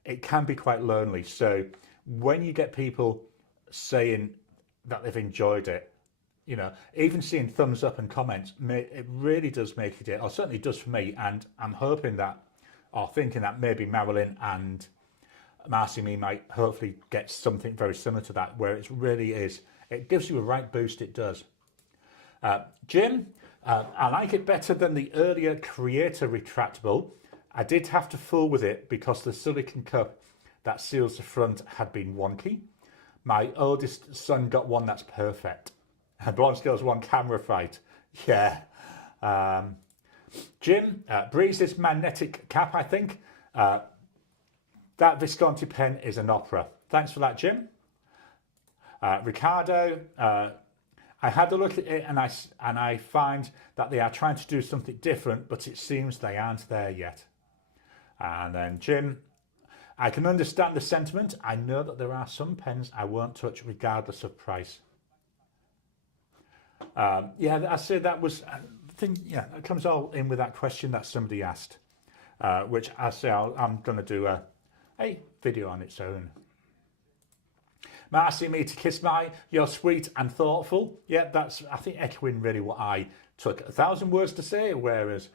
It can be quite lonely. So when you get people saying that they've enjoyed it, you know, even seeing thumbs up and comments, it really does make it, or certainly does for me. And I'm hoping that, or thinking that maybe Marilyn and Marcy Me might hopefully get something very similar to that, where it really is, it gives you a right boost, it does. Jim, I like it better than the earlier Creator retractable. I did have to fool with it because the silicone cup that seals the front had been wonky. My oldest son got one that's perfect. Blonde Scales 1 camera fight. Yeah. Jim, Breeze's magnetic cap, I think. That Visconti pen is an opera. Thanks for that, Jim. Ricardo, I had a look at it and I find that they are trying to do something different, but it seems they aren't there yet. And then Jim, I can understand the sentiment. I know that there are some pens I won't touch regardless of price. Yeah, I say that was, I think, yeah, it comes all in with that question that somebody asked, which I say I'm going to do a video on its own. Marcy, me to kiss my, you're sweet and thoughtful. Yeah, that's, I think, echoing really what I took 1,000 words to say, whereas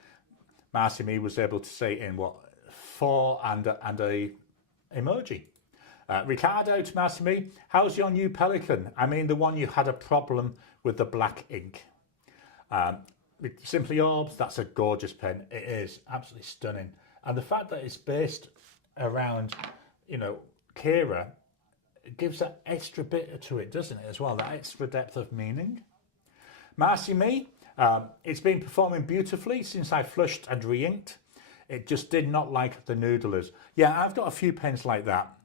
Marcy me was able to say in what, 4 and a emoji. Ricardo to Marcy me, how's your new Pelican? I mean the one you had a problem with the black ink. Simply Orbs, that's a gorgeous pen. It is absolutely stunning. And the fact that it's based around, you know, Kira, it gives that extra bit to it, doesn't it, as well? That extra depth of meaning. Marcy me, it's been performing beautifully since I flushed and re-inked. It just did not like the noodlers. Yeah, I've got a few pens like that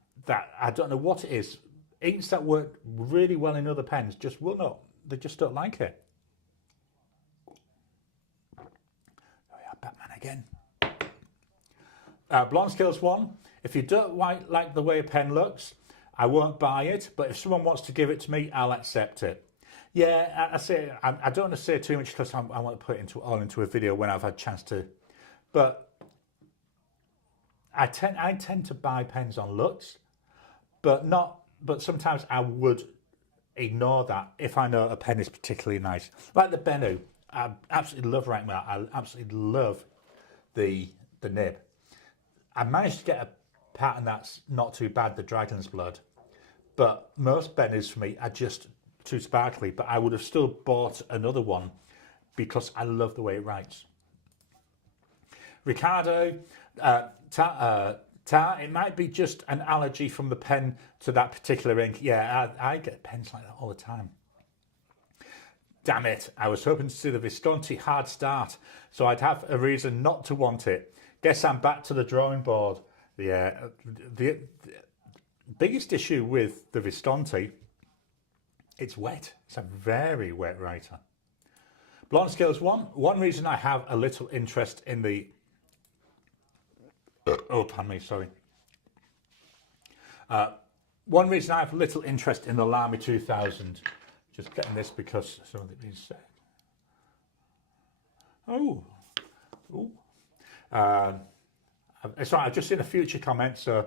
I don't know what it is. Inks that work really well in other pens just will not. They just don't like it. Oh yeah, Batman again. Blonde Scales 1. If you don't like the way a pen looks, I won't buy it. But if someone wants to give it to me, I'll accept it. Yeah, I don't want to say too much because I want to put it all into a video when I've had a chance to. But I tend to buy pens on looks, but sometimes I would ignore that if I know a pen is particularly nice. Like the Bennu, I absolutely love writing with that. I absolutely love the nib. I managed to get a pattern that's not too bad, the Dragon's Blood, but most Bennus for me are just too sparkly, but I would have still bought another one because I love the way it writes. Ricardo, it might be just an allergy from the pen to that particular ink. Yeah, I get pens like that all the time. Damn it, I was hoping to see the Visconti hard start, so I'd have a reason not to want it. Guess I'm back to the drawing board. Yeah, the biggest issue with the Visconti, it's wet. It's a very wet writer. Blonde Scales 1. One reason I have a little interest in the... Oh, pardon me, sorry. One reason I have little interest in the Lamy 2000. Just getting this because something being said. Oh. Sorry, I've just seen a future comment, so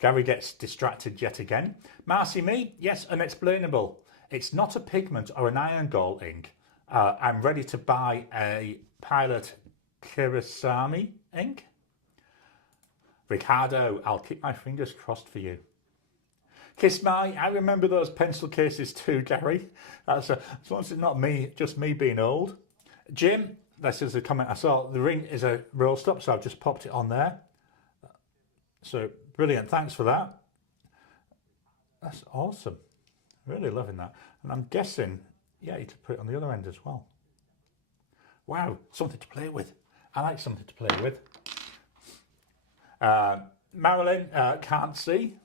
Gary gets distracted yet again. Marcy me, yes, unexplainable. It's not a pigment or an iron gall ink. I'm ready to buy a Pilot Kirasami ink. Ricardo, I'll keep my fingers crossed for you. Kiss my, I remember those pencil cases too, Gary. As long as it's not me, just me being old. Jim, this is a comment I saw. The ring is a roll stop, so I've just popped it on there. So brilliant, thanks for that. That's awesome. Really loving that. And I'm guessing, yeah, you could put it on the other end as well. Wow, something to play with. I like something to play with. Marilyn, can't see.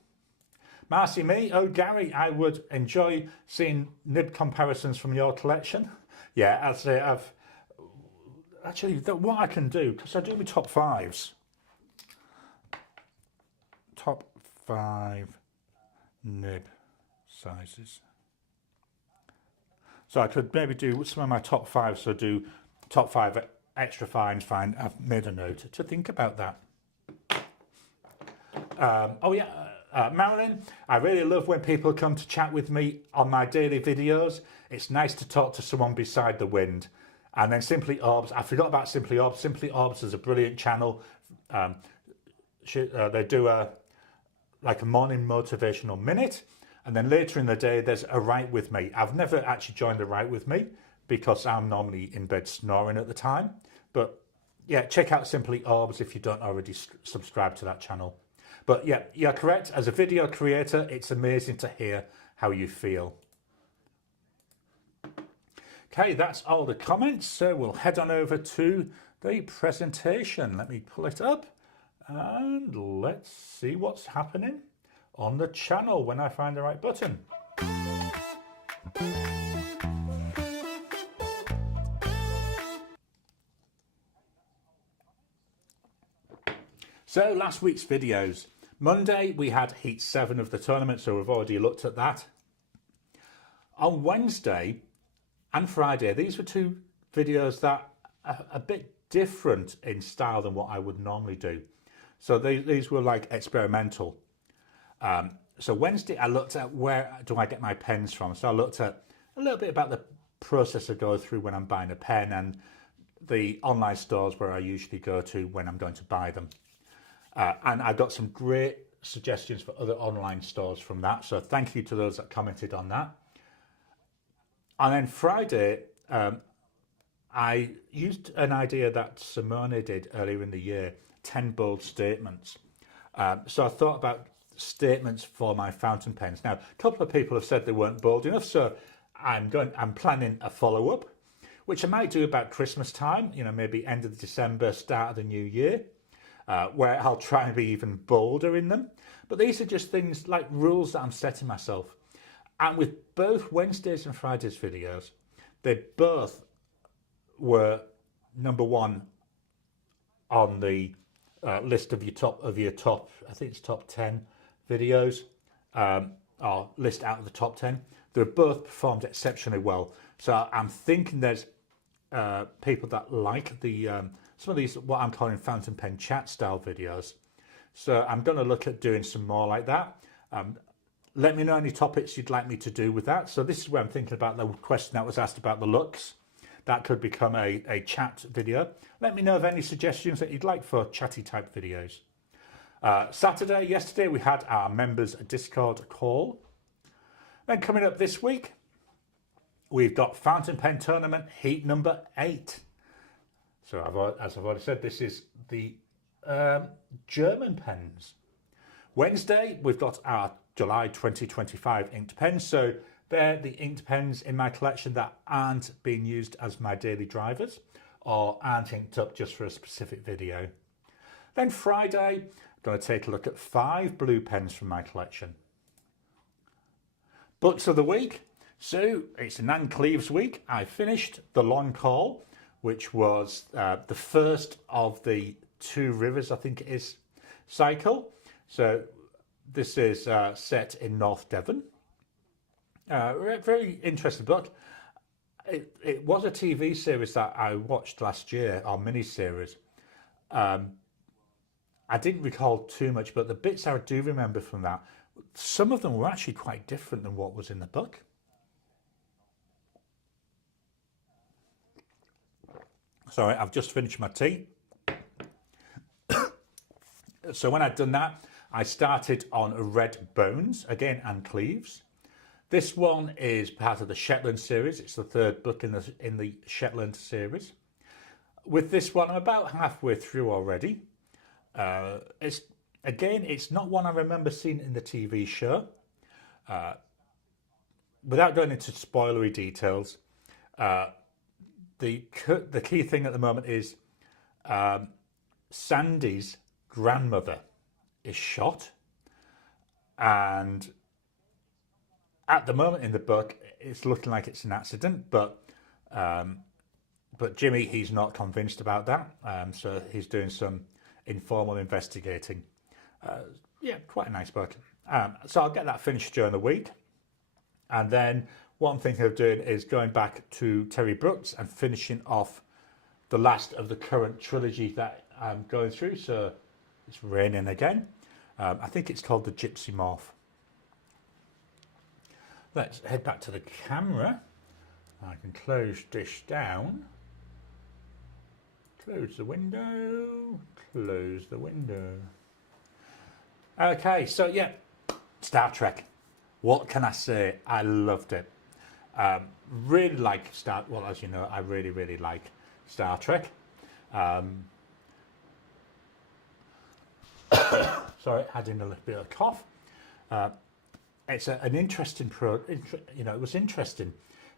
Marcy me, oh Gary, I would enjoy seeing nib comparisons from your collection. Yeah, I'd say what I can do, because I do my top fives. Top 5 nib sizes. So I could maybe do some of my top 5, so do top 5 extra fines, fine. I've made a note to think about that. Marilyn, I really love when people come to chat with me on my daily videos. It's nice to talk to someone beside the wind. And then Simply Orbs, I forgot about Simply Orbs. Simply Orbs is a brilliant channel. They do a morning motivational minute, and then later in the day there's a Write With Me. I've never actually joined the Write With Me because I'm normally in bed snoring at the time. But yeah, check out Simply Orbs if you don't already subscribe to that channel. But yeah, you're correct. As a video creator, it's amazing to hear how you feel. Okay, that's all the comments, so we'll head on over to the presentation. Let me pull it up and let's see what's happening on the channel when I find the right button. So last week's videos. Monday we had Heat 7 of the tournament, so we've already looked at that. On Wednesday and Friday, these were two videos that are a bit different in style than what I would normally do. So these were like experimental. So Wednesday I looked at where do I get my pens from. So I looked at a little bit about the process I go through when I'm buying a pen and the online stores where I usually go to when I'm going to buy them. And I got some great suggestions for other online stores from that. So thank you to those that commented on that. And then Friday, I used an idea that Simone did earlier in the year, 10 bold statements. So I thought about statements for my fountain pens. Now, a couple of people have said they weren't bold enough, so I'm planning a follow-up, which I might do about Christmas time, you know, maybe end of December, start of the new year. Where I'll try and be even bolder in them. But these are just things like rules that I'm setting myself. And with both Wednesdays and Fridays videos, they both were number one on the list of your top, I think it's top 10 videos, or list out of the top 10. They're both performed exceptionally well. So I'm thinking there's people that like the some of these, what I'm calling fountain pen chat style videos. So I'm going to look at doing some more like that. Let me know any topics you'd like me to do with that. So this is where I'm thinking about the question that was asked about the looks. That could become a chat video. Let me know of any suggestions that you'd like for chatty type videos. Yesterday we had our members Discord call. Then coming up this week, we've got fountain pen tournament heat number 8. So as I've already said, this is the German pens. Wednesday, we've got our July 2025 inked pens. So they're the inked pens in my collection that aren't being used as my daily drivers or aren't inked up just for a specific video. Then Friday, I'm going to take a look at 5 blue pens from my collection. Books of the week. So it's an Anne Cleeves week. I finished The Long Call, which was the first of the 2 Rivers, I think it is, cycle. So this is set in North Devon. Very interesting book. It was a TV series that I watched last year, or mini-series. I didn't recall too much, but the bits I do remember from that, some of them were actually quite different than what was in the book. Sorry, I've just finished my tea. So when I'd done that, I started on Red Bones, again, Anne Cleeves. This one is part of the Shetland series. It's the 3rd book in the Shetland series. With this one, I'm about halfway through already. It's not one I remember seeing in the TV show. Without going into spoilery details, the key thing at the moment is Sandy's grandmother is shot, and at the moment in the book it's looking like it's an accident, but Jimmy, he's not convinced about that, so he's doing some informal investigating. Yeah, quite a nice book. So I'll get that finished during the week, and then what I'm thinking of doing is going back to Terry Brooks and finishing off the last of the current trilogy that I'm going through. So it's raining again. I think it's called The Gypsy Morph. Let's head back to the camera. I can close this down. Close the window. Close the window. Okay, so yeah, Star Trek. What can I say? I loved it. Really like well, as you know, I really like Star Trek. Sorry, adding a little bit of cough. It's an interesting it was interesting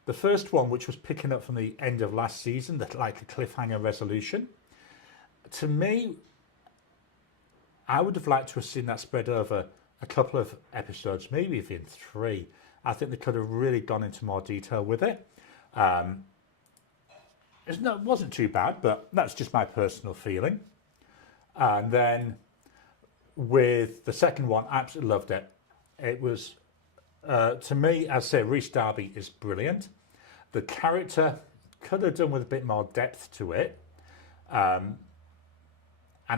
The first one, which was picking up from the end of last season, that like a cliffhanger resolution. To me, I would have liked to have seen that spread over a couple of episodes, maybe even 3. I think they could have really gone into more detail with it. It wasn't too bad, but that's just my personal feeling. And then with the second one, I absolutely loved it. It was, to me, as I say, Rhys Darby is brilliant. The character could have done with a bit more depth to it. And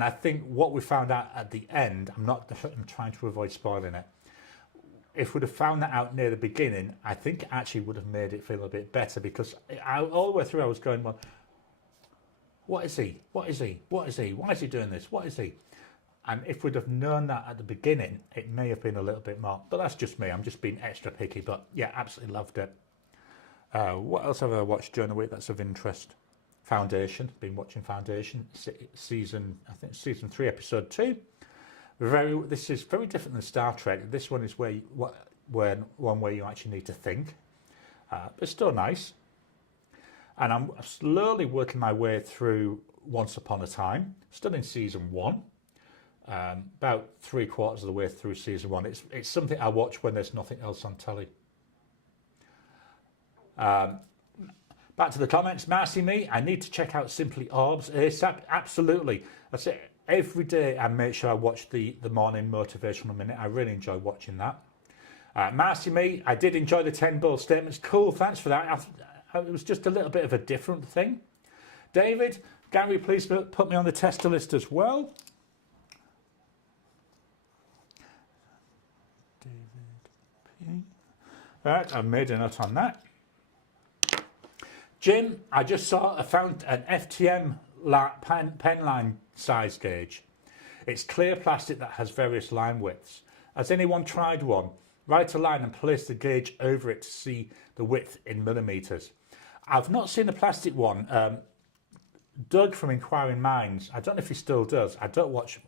I think what we found out at the end, I'm trying to avoid spoiling it. If we'd have found that out near the beginning, I think it actually would have made it feel a bit better, because all the way through I was going, well, what is he? What is he? What is he? Why is he doing this? What is he? And if we'd have known that at the beginning, it may have been a little bit more. But that's just me. I'm just being extra picky. But yeah, absolutely loved it. What else have I watched during the week that's of interest? Foundation. Been watching Foundation. Season 3, episode 2. This is very different than Star Trek. This one is where you actually need to think. But still nice. And I'm slowly working my way through Once Upon a Time. Still in season 1. About 3/4 of the way through season 1. It's something I watch when there's nothing else on telly. Back to the comments. Marcy Me, I need to check out Simply Orbs ASAP. Absolutely. I say every day I make sure I watch the morning motivational minute. I really enjoy watching that. Marcy Me, I did enjoy the 10 bold statements. Cool, thanks for that. It was just a little bit of a different thing. David, Gary, please put me on the tester list as well. David P. Right, I've made a note on that. Jim, I just found an FTM pen line size gauge. It's clear plastic that has various line widths. Has anyone tried one? Write a line and place the gauge over it to see the width in millimetres. I've not seen a plastic one. Doug from Inquiring Minds, I don't know if he still does. I don't watch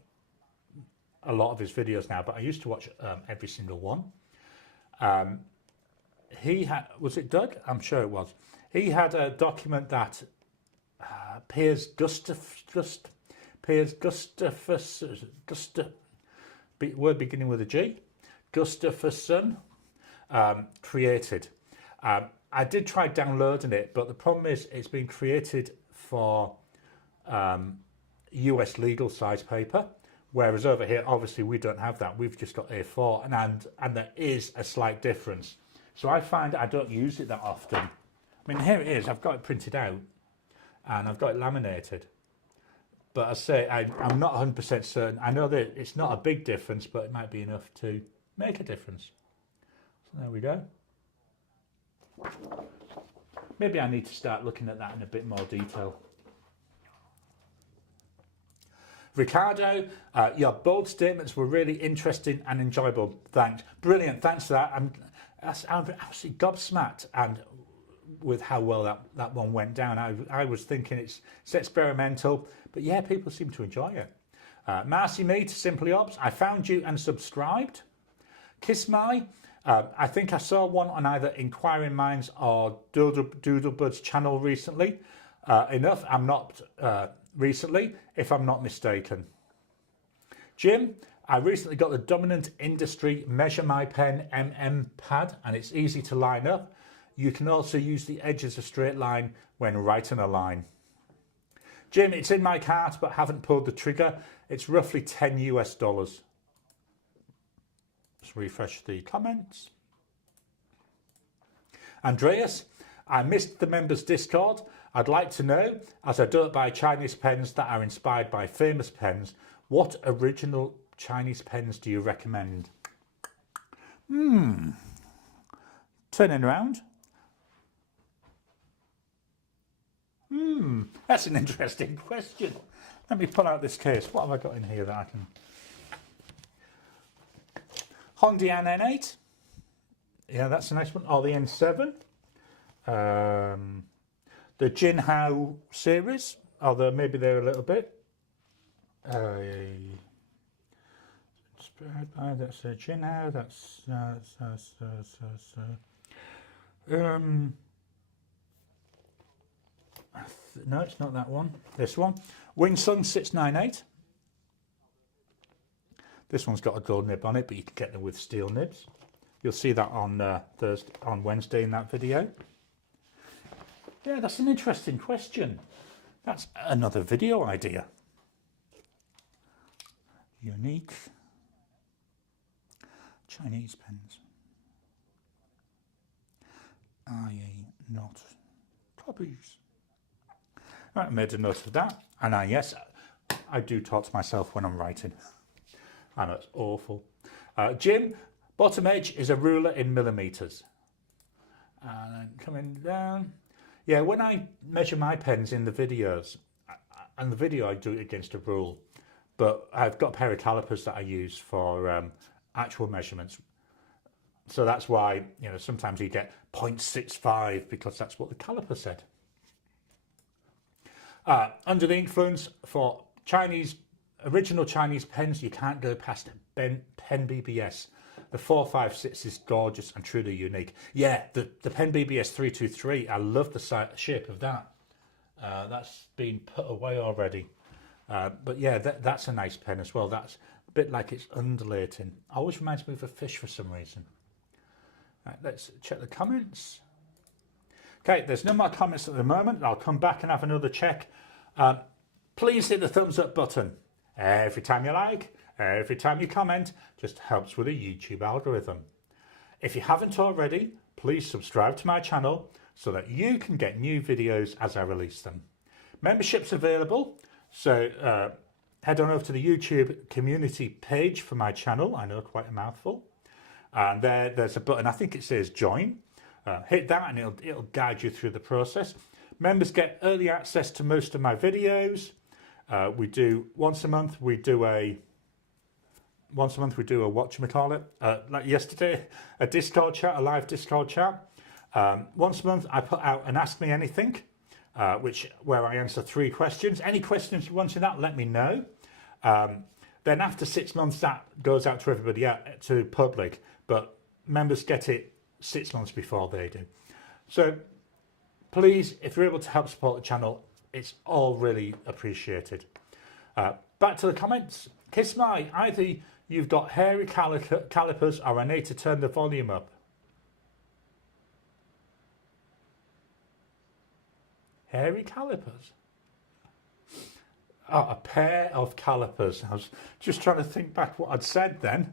a lot of his videos now, but I used to watch every single one. Was it Doug? I'm sure it was. He had a document that Piers Gustafsson, word beginning with a G, Gustafsson, created. I did try downloading it, but the problem is it's been created for US legal size paper, whereas over here, obviously, we don't have that. We've just got A4, and there is a slight difference. So I find I don't use it that often. I mean, here it is. I've got it printed out, and I've got it laminated. But I say I'm not 100% certain. I know that it's not a big difference, but it might be enough to make a difference. So there we go. Maybe I need to start looking at that in a bit more detail. Ricardo, your bold statements were really interesting and enjoyable. Thanks. Brilliant. Thanks for that. I'm absolutely gobsmacked and with how well that one went down. I was thinking it's experimental, but yeah, people seem to enjoy it. Marcy Me to Simply Ops, I found you and subscribed. Kiss My, I think I saw one on either Inquiring Minds or Doodlebud's channel recently. Recently, if I'm not mistaken. Jim, I recently got the Dominant Industry Measure My Pen pad, and it's easy to line up. You can also use the edge as a straight line when writing a line. Jim, it's in my cart but haven't pulled the trigger. It's roughly $10 US. Let's refresh the comments. Andreas, I missed the members Discord. I'd like to know, as I don't buy Chinese pens that are inspired by famous pens, what original Chinese pens do you recommend? Turning around. That's an interesting question. Let me pull out this case. What have I got in here that I can... Hondian N8. Yeah, that's a nice one. Or the N7. The Jinhao series, although maybe they're a little bit. Inspired by, that's a Jinhao, that's No, it's not that one. This one. Winsung 698. This one's got a gold nib on it, but you can get them with steel nibs. You'll see that on Wednesday in that video. Yeah, that's an interesting question. That's another video idea. Unique Chinese pens. Are ye not copies? Right, I made a note of that. And yes, I do talk to myself when I'm writing. I know it's awful. Jim, bottom edge is a ruler in millimetres. And then coming down. Yeah, when I measure my pens in the videos, and the video I do it against a rule, but I've got a pair of calipers that I use for actual measurements. So that's why, you know, sometimes you get 0.65 because that's what the caliper said. Under the influence for original Chinese pens, you can't go past Pen BBS. The 456 is gorgeous and truly unique. Yeah, the Pen BBS 323, I love the shape of that. That's been put away already. But yeah, that's a nice pen as well. That's a bit like it's undulating. Always reminds me of a fish for some reason. Right, let's check the comments. Okay, there's no more comments at the moment. I'll come back and have another check. Please hit the thumbs up button. Every time you like, every time you comment, just helps with the YouTube algorithm. If you haven't already, please subscribe to my channel so that you can get new videos as I release them. Membership's available, so head on over to the YouTube community page for my channel. I know, quite a mouthful. And there's a button, I think it says join. Hit that and it'll guide you through the process. Members get early access to most of my videos. We do once a month. We do a whatchamacallit, like yesterday, a Discord chat, a live Discord chat. Once a month, I put out an Ask Me Anything, where I answer 3 questions. Any questions you want in that, let me know. Then after 6 months, that goes out to everybody, to public, but members get it 6 months before they do. So please, if you're able to help support the channel, it's all really appreciated. Back to the comments. Kiss my, either you've got hairy calipers or I need to turn the volume up. Hairy calipers? Oh, a pair of calipers. I was just trying to think back what I'd said then.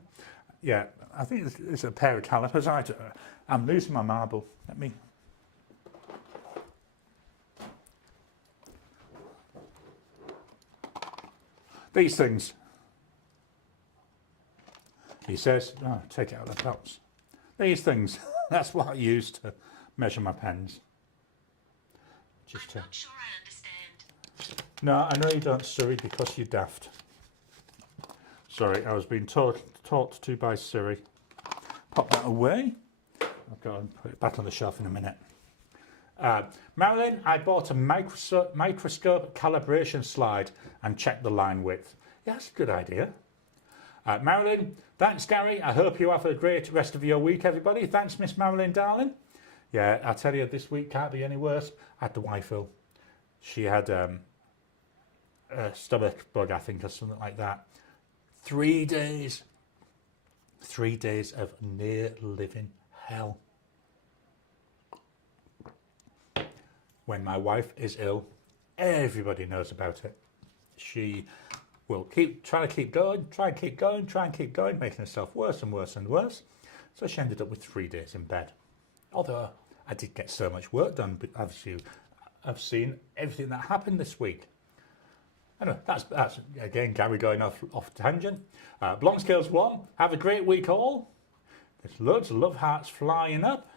Yeah, I think it's a pair of calipers. I'm losing my marble. Let me... These things. He says, oh, take it out of the cups. These things, that's what I use to measure my pens. I'm not sure I understand. No, I know you don't, Siri, because you're daft. Sorry, I was being talked to by Siri. Pop that away. I'll go and put it back on the shelf in a minute. Marilyn, I bought a microscope calibration slide and checked the line width. Yeah, that's a good idea. Marilyn, thanks, Gary. I hope you have a great rest of your week, everybody. Thanks, Miss Marilyn, darling. Yeah, I tell you, this week can't be any worse. I had the wife ill. She had a stomach bug, I think, or something like that. 3 days. 3 days of near living hell. When my wife is ill, everybody knows about it. She will try and keep going, making herself worse and worse and worse. So she ended up with 3 days in bed. Although I did get so much work done, but I've seen everything that happened this week. Anyway, that's again Gary going off tangent. Blonde Scales 1, have a great week all. There's loads of love hearts flying up.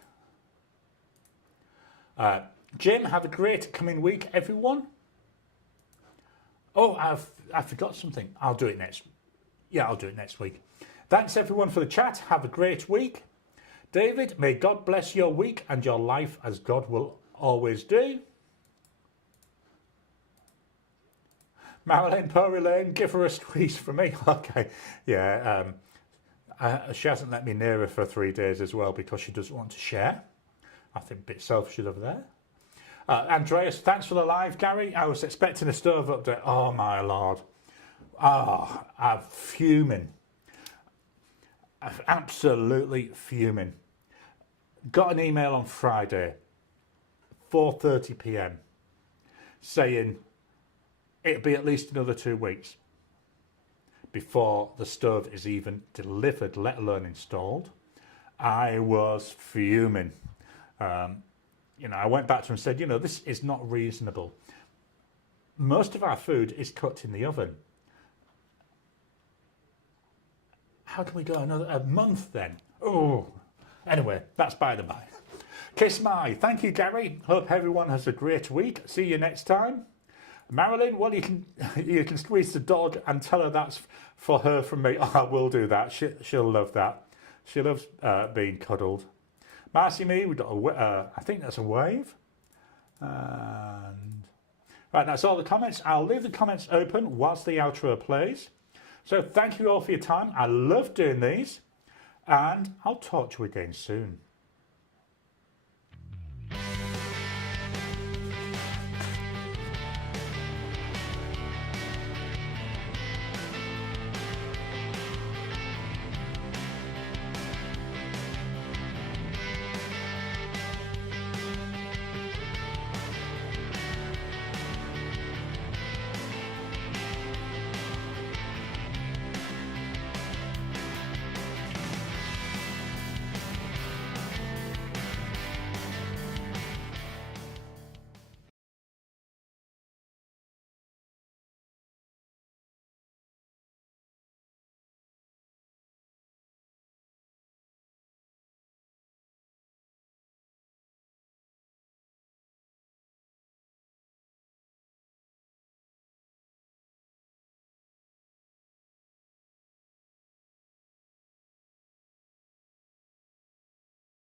Jim, have a great coming week, everyone. Oh, I forgot something. I'll do it next. Yeah, I'll do it next week. Thanks everyone for the chat. Have a great week. David, may God bless your week and your life as God will always do. Marilyn, poor Elaine, give her a squeeze for me. Okay, yeah. She hasn't let me near her for 3 days as well because she doesn't want to share. I think a bit selfish over there. Andreas, thanks for the live, Gary. I was expecting a stove update. Oh my lord. Oh, I'm fuming. I'm absolutely fuming. Got an email on Friday, 4:30 p.m, saying it'll be at least another 2 weeks before the stove is even delivered, let alone installed. I was fuming. I went back to him and said, this is not reasonable. Most of our food is cooked in the oven. How can we go a month then? Oh, anyway, that's by the by. Kiss my. Thank you, Gary. Hope everyone has a great week. See you next time. Marilyn, well, you can squeeze the dog and tell her that's for her from me. Oh, I will do that. She'll love that. She loves being cuddled. Marcy me, we've got I think that's a wave. And right, that's all the comments. I'll leave the comments open whilst the outro plays. So thank you all for your time. I love doing these, and I'll talk to you again soon.